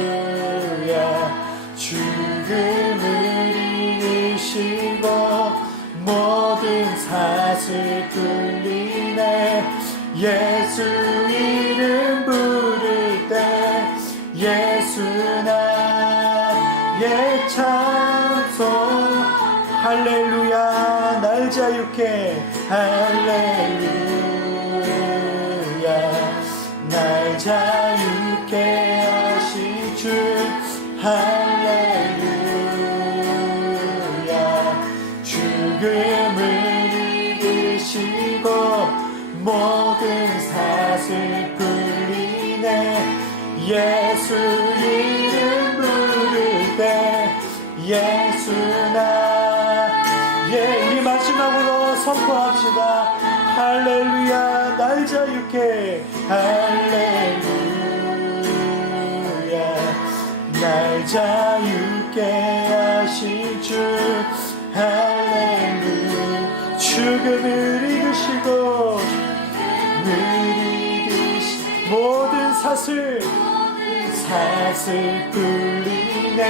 할렐루야 죽음을 이기시고 모든 사슬 풀리네 예수 이름 부를 때 예수 나의 참소 할렐루야 날 자유케 할렐루야 날 자유케 하신 주 할렐루야 죽음을 이기시고 모든 사슬 풀리네 예수 이름 부를 때 예수 나의 우리 마지막으로 선포합시다 할렐루야 날 자유케 할렐루야 날 자유케 하신 주 할렐루야 죽음을 이기시고 모든 사슬 풀리네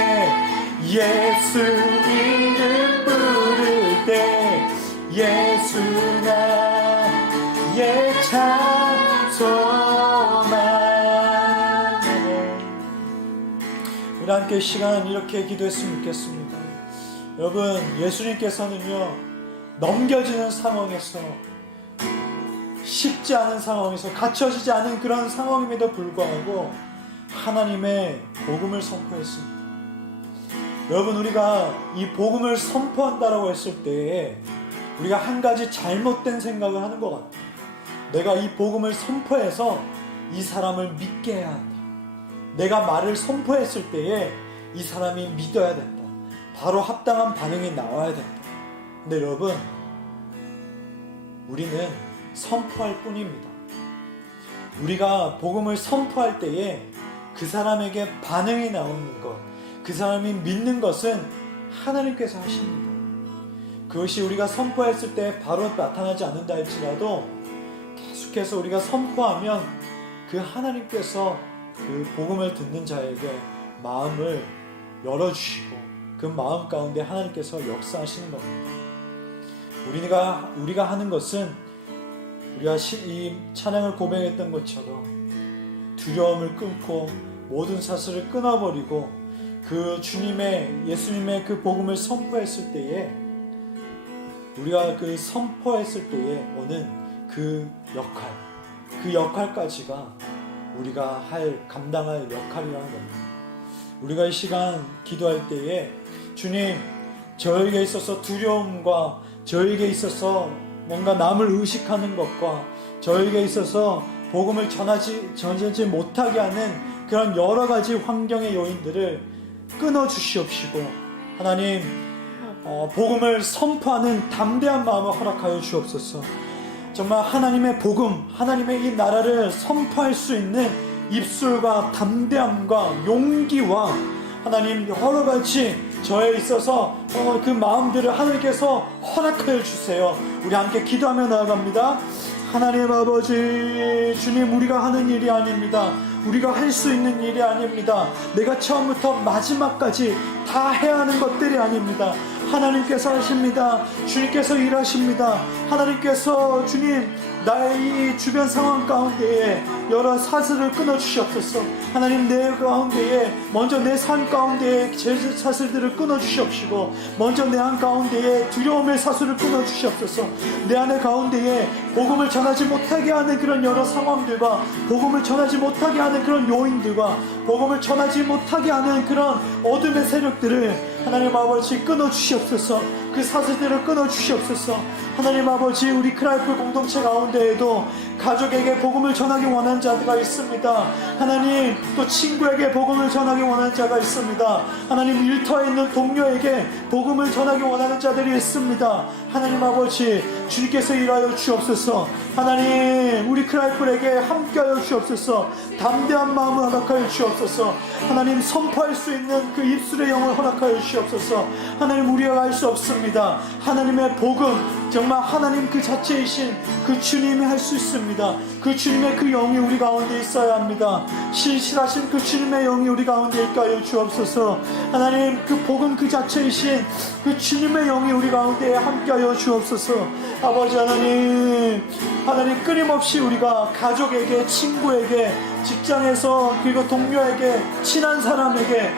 예수 이름 부를 때 예수 나의 참소망 우리 함께 이 시간 이렇게 기도했으면 좋겠습니다. 여러분, 예수님께서는요, 넘겨지는 상황에서, 쉽지 않은 상황에서, 갖춰지지 않은 그런 상황임에도 불구하고 하나님의 복음을 선포했습니다. 여러분, 우리가 이 복음을 선포한다라고 했을 때에 우리가 한 가지 잘못된 생각을 하는 것 같아요. 내가 이 복음을 선포해서 이 사람을 믿게 해야 한다. 내가 말을 선포했을 때에 이 사람이 믿어야 된다. 바로 합당한 반응이 나와야 된다. 근데 여러분, 우리는 선포할 뿐입니다. 우리가 복음을 선포할 때에 그 사람에게 반응이 나오는 것, 그 사람이 믿는 것은 하나님께서 하십니다. 그것이 우리가 선포했을 때 바로 나타나지 않는다 할지라도 계속해서 우리가 선포하면 그 하나님께서 그 복음을 듣는 자에게 마음을 열어주시고 그 마음 가운데 하나님께서 역사하시는 겁니다. 우리가 하는 것은 우리가 이 찬양을 고백했던 것처럼 두려움을 끊고 모든 사슬을 끊어버리고 그 예수님의 그 복음을 선포했을 때에 우리가 그 선포했을 때에 오는 그 역할까지가 우리가 감당할 역할이라는 겁니다. 우리가 이 시간 기도할 때에 주님, 저에게 있어서 두려움과 저에게 있어서 뭔가 남을 의식하는 것과 저에게 있어서 복음을 전하지 못하게 하는 그런 여러 가지 환경의 요인들을 끊어주시옵시고 하나님, 복음을 선포하는 담대한 마음을 허락하여 주옵소서. 정말 하나님의 복음, 하나님의 이 나라를 선포할 수 있는 입술과 담대함과 용기와 하나님 여러 가지 저에 있어서 그 마음들을 하나님께서 허락하여 주세요. 우리 함께 기도하며 나아갑니다. 하나님 아버지, 주님, 우리가 하는 일이 아닙니다. 우리가 할 수 있는 일이 아닙니다. 내가 처음부터 마지막까지 다 해야 하는 것들이 아닙니다. 하나님께서 하십니다. 주님께서 일하십니다. 하나님께서 주님, 나의 이 주변 상황 가운데에 여러 사슬을 끊어주시옵소서. 하나님, 내 가운데에 먼저 내 삶 가운데에 사슬들을 끊어주시옵시고 먼저 내 안 가운데에 두려움의 사슬을 끊어주시옵소서. 내 안의 가운데에 복음을 전하지 못하게 하는 그런 여러 상황들과 복음을 전하지 못하게 하는 그런 요인들과 복음을 전하지 못하게 하는 그런 어둠의 세력들을 하나님 아버지 끊어주시옵소서. 그 사슬들을 끊어주시옵소서. 하나님 아버지, 우리 크라이프 공동체 가운데에도 가족에게 복음을 전하기 원하는 자가 있습니다. 하나님, 또 친구에게 복음을 전하기 원하는 자가 있습니다. 하나님, 일터에 있는 동료에게 복음을 전하기 원하는 자들이 있습니다. 하나님 아버지, 주님께서 일하여 주옵소서. 하나님, 우리 크라이플에게 함께하여 주옵소서. 담대한 마음을 허락하여 주옵소서. 하나님, 선포할 수 있는 그 입술의 영을 허락하여 주옵소서. 하나님, 우리가 알 수 없습니다. 하나님의 복음, 정말 하나님 그 자체이신 그 주님이 할 수 있습니다. 그 주님의 그 영이 우리 가운데 있어야 합니다. 신실하신 그 주님의 영이 우리 가운데 있게 하여 주옵소서. 하나님, 그 복음 그 자체이신 그 주님의 영이 우리 가운데 함께 하여 주옵소서. 아버지 하나님, 하나님, 끊임없이 우리가 가족에게, 친구에게, 직장에서, 그리고 동료에게, 친한 사람에게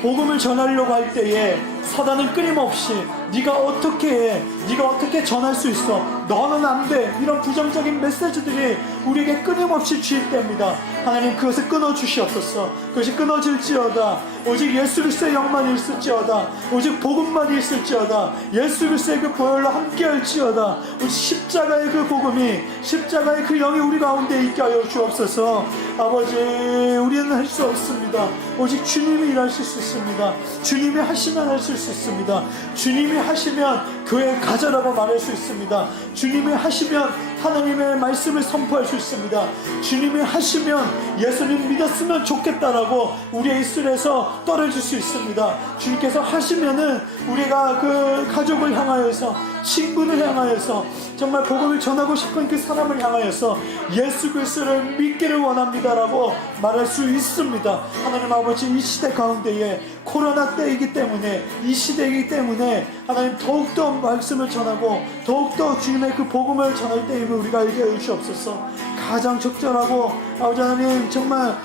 복음을 전하려고 할 때에 사단은 끊임없이 네가 어떻게 해? 네가 어떻게 전할 수 있어? 너는 안 돼. 이런 부정적인 메시지들이 우리에게 끊임없이 주입됩니다. 하나님, 그것을 끊어주시옵소서. 그것이 끊어질지어다. 오직 예수 그리스도의 영만 있을지어다. 오직 복음만 있을지어다. 예수 그리스도의 그 보혈로 함께할지어다. 오직 십자가의 그 복음이, 십자가의 그 영이 우리 가운데 있게 하여 주옵소서. 아버지, 우리는 할 수 없습니다. 오직 주님이 일하실 수 있습니다. 주님이 하시면 할 수 있습니다. 주님이 하시면 교회 가자라고 말할 수 있습니다. 주님이 하시면 하나님의 말씀을 선포할 수 있습니다. 주님이 하시면 예수님 믿었으면 좋겠다라고 우리의 입술에서 떨어질 수 있습니다. 주님께서 하시면은 우리가 그 가족을 향하여서, 친구를 향하여서, 정말 복음을 전하고 싶은 그 사람을 향하여서 예수 그리스도를 믿기를 원합니다라고 말할 수 있습니다. 하나님 아버지, 이 시대 가운데에 코로나 때이기 때문에, 이 시대이기 때문에 하나님 더욱더 말씀을 전하고 더욱더 주님의 그 복음을 전할 때임을 우리가 알게 해주시옵소서. 가장 적절하고 아버지 하나님 정말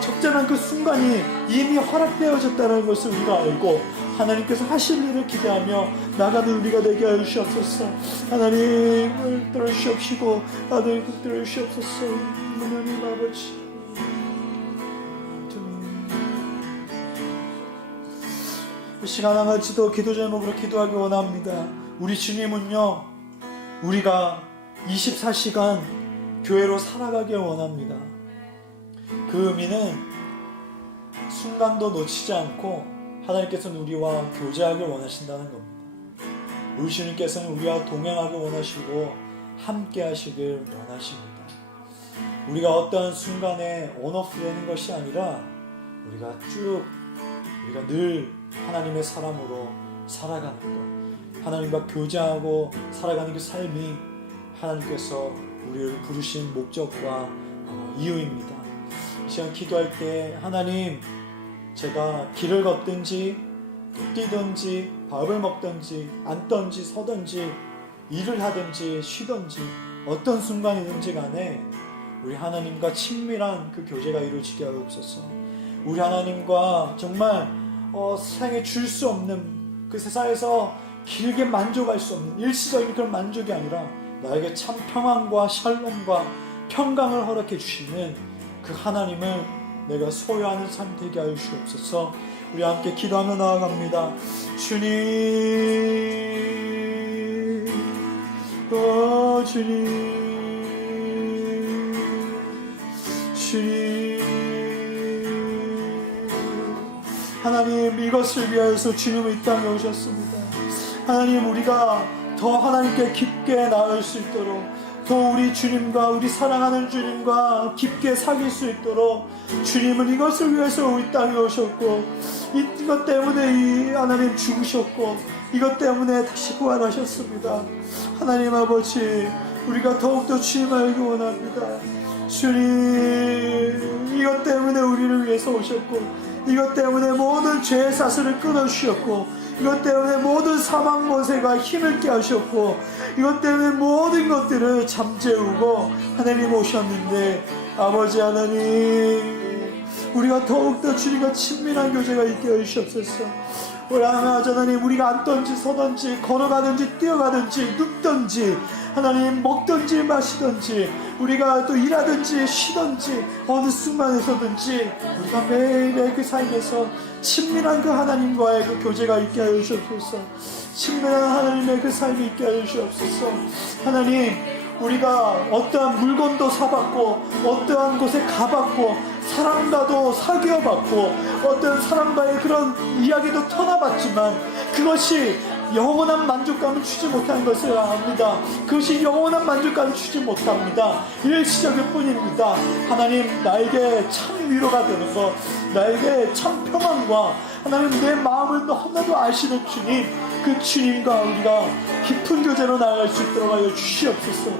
적절한 그 순간이 이미 허락되어졌다는 것을 우리가 알고 하나님께서 하실 일을 기대하며 나가는 우리가 되게 하여 주시옵소서. 하나님을 들어주시옵시고 아들 들어주시옵소서. 하나님 아버지 이 시간 한가지도 기도 제목으로 기도하기 원합니다. 우리 주님은요 우리가 24시간 교회로 살아가길 원합니다. 그 의미는 순간도 놓치지 않고 하나님께서는 우리와 교제하길 원하신다는 겁니다. 우리 주님께서는 우리와 동행하길 원하시고 함께 하시길 원하십니다. 우리가 어떠한 순간에 온오프 되는 것이 아니라 우리가 늘 하나님의 사람으로 살아가는 것, 하나님과 교제하고 살아가는 그 삶이 하나님께서 우리를 부르신 목적과 이유입니다. 이 시간 기도할 때 하나님, 제가 길을 걷든지 뛰든지 밥을 먹든지 앉든지 서든지 일을 하든지 쉬든지 어떤 순간이든지 간에 우리 하나님과 친밀한 그 교제가 이루어지게 하옵소서. 우리 하나님과 정말 세상에 줄 수 없는 그 세상에서 길게 만족할 수 없는 일시적인 그런 만족이 아니라 나에게 참 평안과 샬롬과 평강을 허락해 주시는 그 하나님을 내가 소유하는 삶 되게 하여 주옵소서. 우리 함께 기도하며 나아갑니다. 주님, 주님, 하나님, 이것을 위하여서 주님은 이 땅에 오셨습니다. 하나님, 우리가 더 하나님께 깊게 나아갈 수 있도록, 더 우리 주님과 우리 사랑하는 주님과 깊게 사귈 수 있도록 주님은 이것을 위해서 우리 땅에 오셨고, 이것 때문에 이 하나님 죽으셨고, 이것 때문에 다시 부활하셨습니다. 하나님 아버지, 우리가 더욱더 주님 알기 원합니다. 주님, 이것 때문에 우리를 위해서 오셨고, 이것 때문에 모든 죄의 사슬을 끊어주셨고, 이것 때문에 모든 사망 모세가 힘을 깨 하셨고, 이것 때문에 모든 것들을 잠재우고 하나님 오셨는데, 아버지 하나님, 우리가 더욱더 주님과 친밀한 교제가 있게 해주시옵소서. 우리 하나님, 우리가 앉든지 서든지 걸어가든지 뛰어가든지 눕든지 하나님 먹든지 마시든지 우리가 또 일하든지 쉬든지 어느 순간에서든지 우리가 매일의 그 삶에서 친밀한 그 하나님과의 그 교제가 있게 하여 주옵소서. 친밀한 하나님의 그 삶이 있게 하여 주옵소서. 하나님, 우리가 어떠한 물건도 사봤고 어떠한 곳에 가봤고 사람과도 사귀어봤고 어떤 사람과의 그런 이야기도 터나봤지만 그것이 영원한 만족감을 주지 못하는 것을 압니다. 그것이 영원한 만족감을 주지 못합니다. 일시적일 뿐입니다. 하나님, 나에게 참 위로가 되는 것, 나에게 참 평안과 하나님 내 마음을 너무나도 아시는 주님, 그 주님과 우리가 깊은 교제로 나아갈 수 있도록 하여 주시옵소서.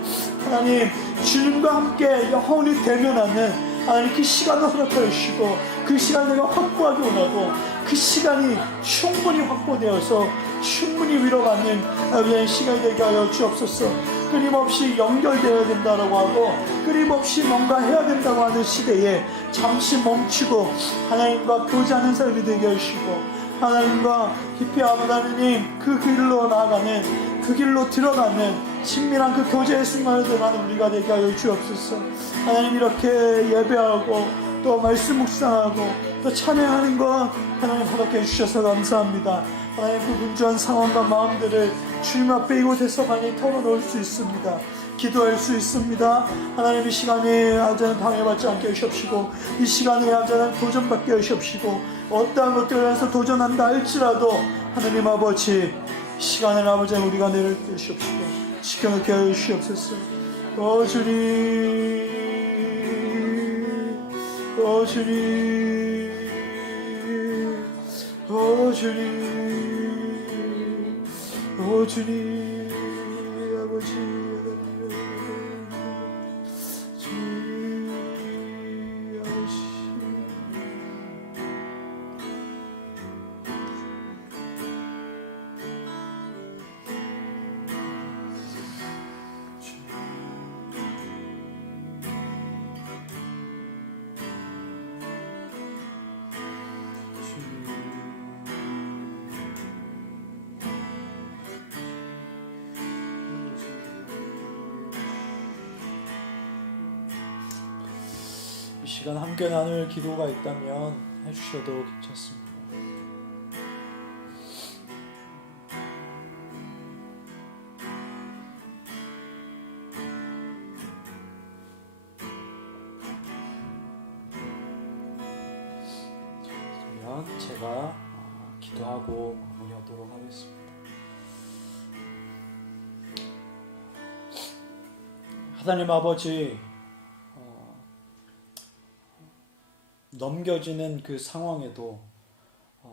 하나님, 주님과 함께 영원히 대면하는 하나님 그 시간을 허락하여 주시고 그 시간을 내가 확보하기 원하고 그 시간이 충분히 확보되어서 충분히 위로받는 아버지의 시간이 되게 하여 주옵소서. 끊임없이 연결되어야 된다고 하고 끊임없이 뭔가 해야 된다고 하는 시대에 잠시 멈추고 하나님과 교제하는 삶이 되게 하시고 하나님과 깊이 하나님 그 길로 나아가는 그 길로 들어가는 친밀한 그 교제의 순간을 들어가는 우리가 되게 하여 주옵소서. 하나님, 이렇게 예배하고 또 말씀 묵상하고 또 찬양하는 것 하나님 허락해 주셔서 감사합니다. 하나님, 그 분주한 상황과 마음들을 주님 앞에 이곳에서 많이 털어놓을 수 있습니다. 기도할 수 있습니다. 하나님, 이 시간에 아자는 방해받지 않게 하시옵시고 이 시간에 아자는 도전받게 하시옵시고 어떠한 것들을 해서 도전한다 할지라도 하나님 아버지 시간을 아버지 우리가 내릴 때 주시옵시고 지켜놓게 하여 주시옵소서. 주님, 주님, 주님, 주님, 아버지 시간 함께 나눌 기도가 있다면 해주셔도 괜찮습니다. 그러면 제가 기도하고 마무리하도록 하겠습니다. 하나님 아버지, 넘겨지는 그 상황에도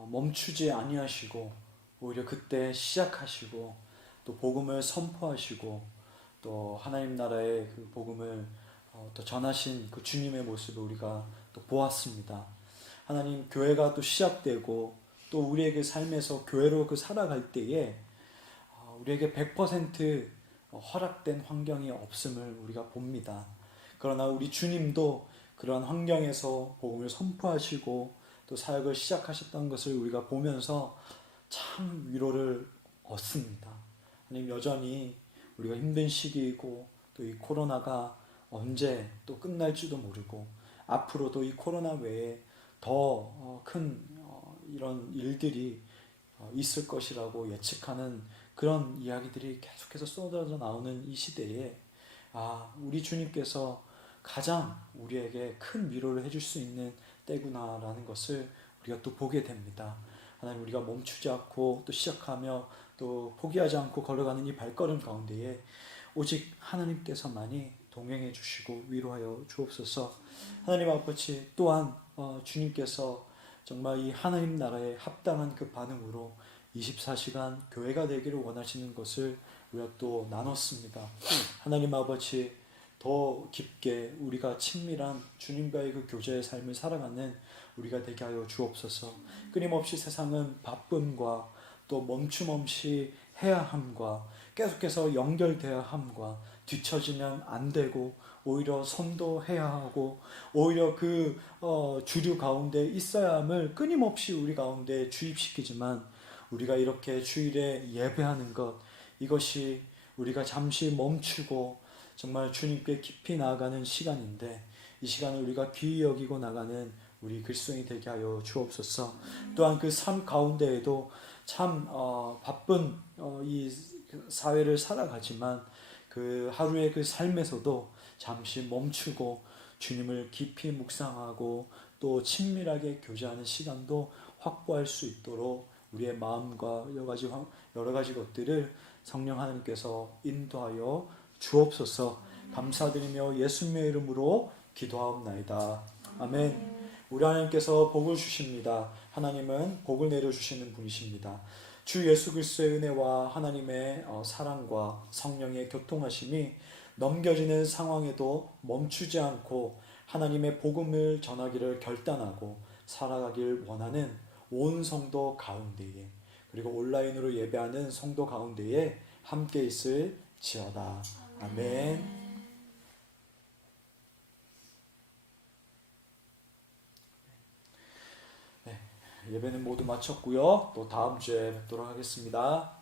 멈추지 아니하시고 오히려 그때 시작하시고 또 복음을 선포하시고 또 하나님 나라의 그 복음을 또 전하신 그 주님의 모습을 우리가 또 보았습니다. 하나님, 교회가 또 시작되고 또 우리에게 삶에서 교회로 그 살아갈 때에 우리에게 100% 허락된 환경이 없음을 우리가 봅니다. 그러나 우리 주님도 그런 환경에서 복음을 선포하시고 또 사역을 시작하셨던 것을 우리가 보면서 참 위로를 얻습니다. 하나님, 여전히 우리가 힘든 시기이고 또 이 코로나가 언제 또 끝날지도 모르고 앞으로도 이 코로나 외에 더 큰 이런 일들이 있을 것이라고 예측하는 그런 이야기들이 계속해서 쏟아져 나오는 이 시대에 우리 주님께서 가장 우리에게 큰 위로를 해줄 수 있는 때구나라는 것을 우리가 또 보게 됩니다. 하나님, 우리가 멈추지 않고 또 시작하며 또 포기하지 않고 걸어가는 이 발걸음 가운데에 오직 하나님께서만이 동행해 주시고 위로하여 주옵소서. 하나님 아버지, 또한 주님께서 정말 이 하나님 나라에 합당한 그 반응으로 24시간 교회가 되기를 원하시는 것을 우리가 또 나눴습니다. 하나님 아버지, 더 깊게 우리가 친밀한 주님과의 그 교제의 삶을 살아가는 우리가 되게 하여 주옵소서. 끊임없이 세상은 바쁨과 또 멈춤 없이 해야 함과 계속해서 연결되어야 함과 뒤처지면 안 되고 오히려 선도해야 하고 오히려 그 주류 가운데 있어야 함을 끊임없이 우리 가운데 주입시키지만 우리가 이렇게 주일에 예배하는 것, 이것이 우리가 잠시 멈추고 정말 주님께 깊이 나아가는 시간인데 이 시간을 우리가 귀히 여기고 나가는 우리 그리스도인이 되게 하여 주옵소서. 또한 그 삶 가운데에도 참 바쁜 이 사회를 살아가지만 그 하루의 그 삶에서도 잠시 멈추고 주님을 깊이 묵상하고 또 친밀하게 교제하는 시간도 확보할 수 있도록 우리의 마음과 여러 가지 것들을 성령 하나님께서 인도하여 주옵소서. 감사드리며 예수님의 이름으로 기도하옵나이다. 아멘. 우리 하나님께서 복을 주십니다. 하나님은 복을 내려주시는 분이십니다. 주 예수 그리스도의 은혜와 하나님의 사랑과 성령의 교통하심이 넘겨지는 상황에도 멈추지 않고 하나님의 복음을 전하기를 결단하고 살아가길 원하는 온 성도 가운데에, 그리고 온라인으로 예배하는 성도 가운데에 함께 있을지어다. 아멘. 예배는 모두 마쳤고요. 또 다음 주에 뵙도록 하겠습니다.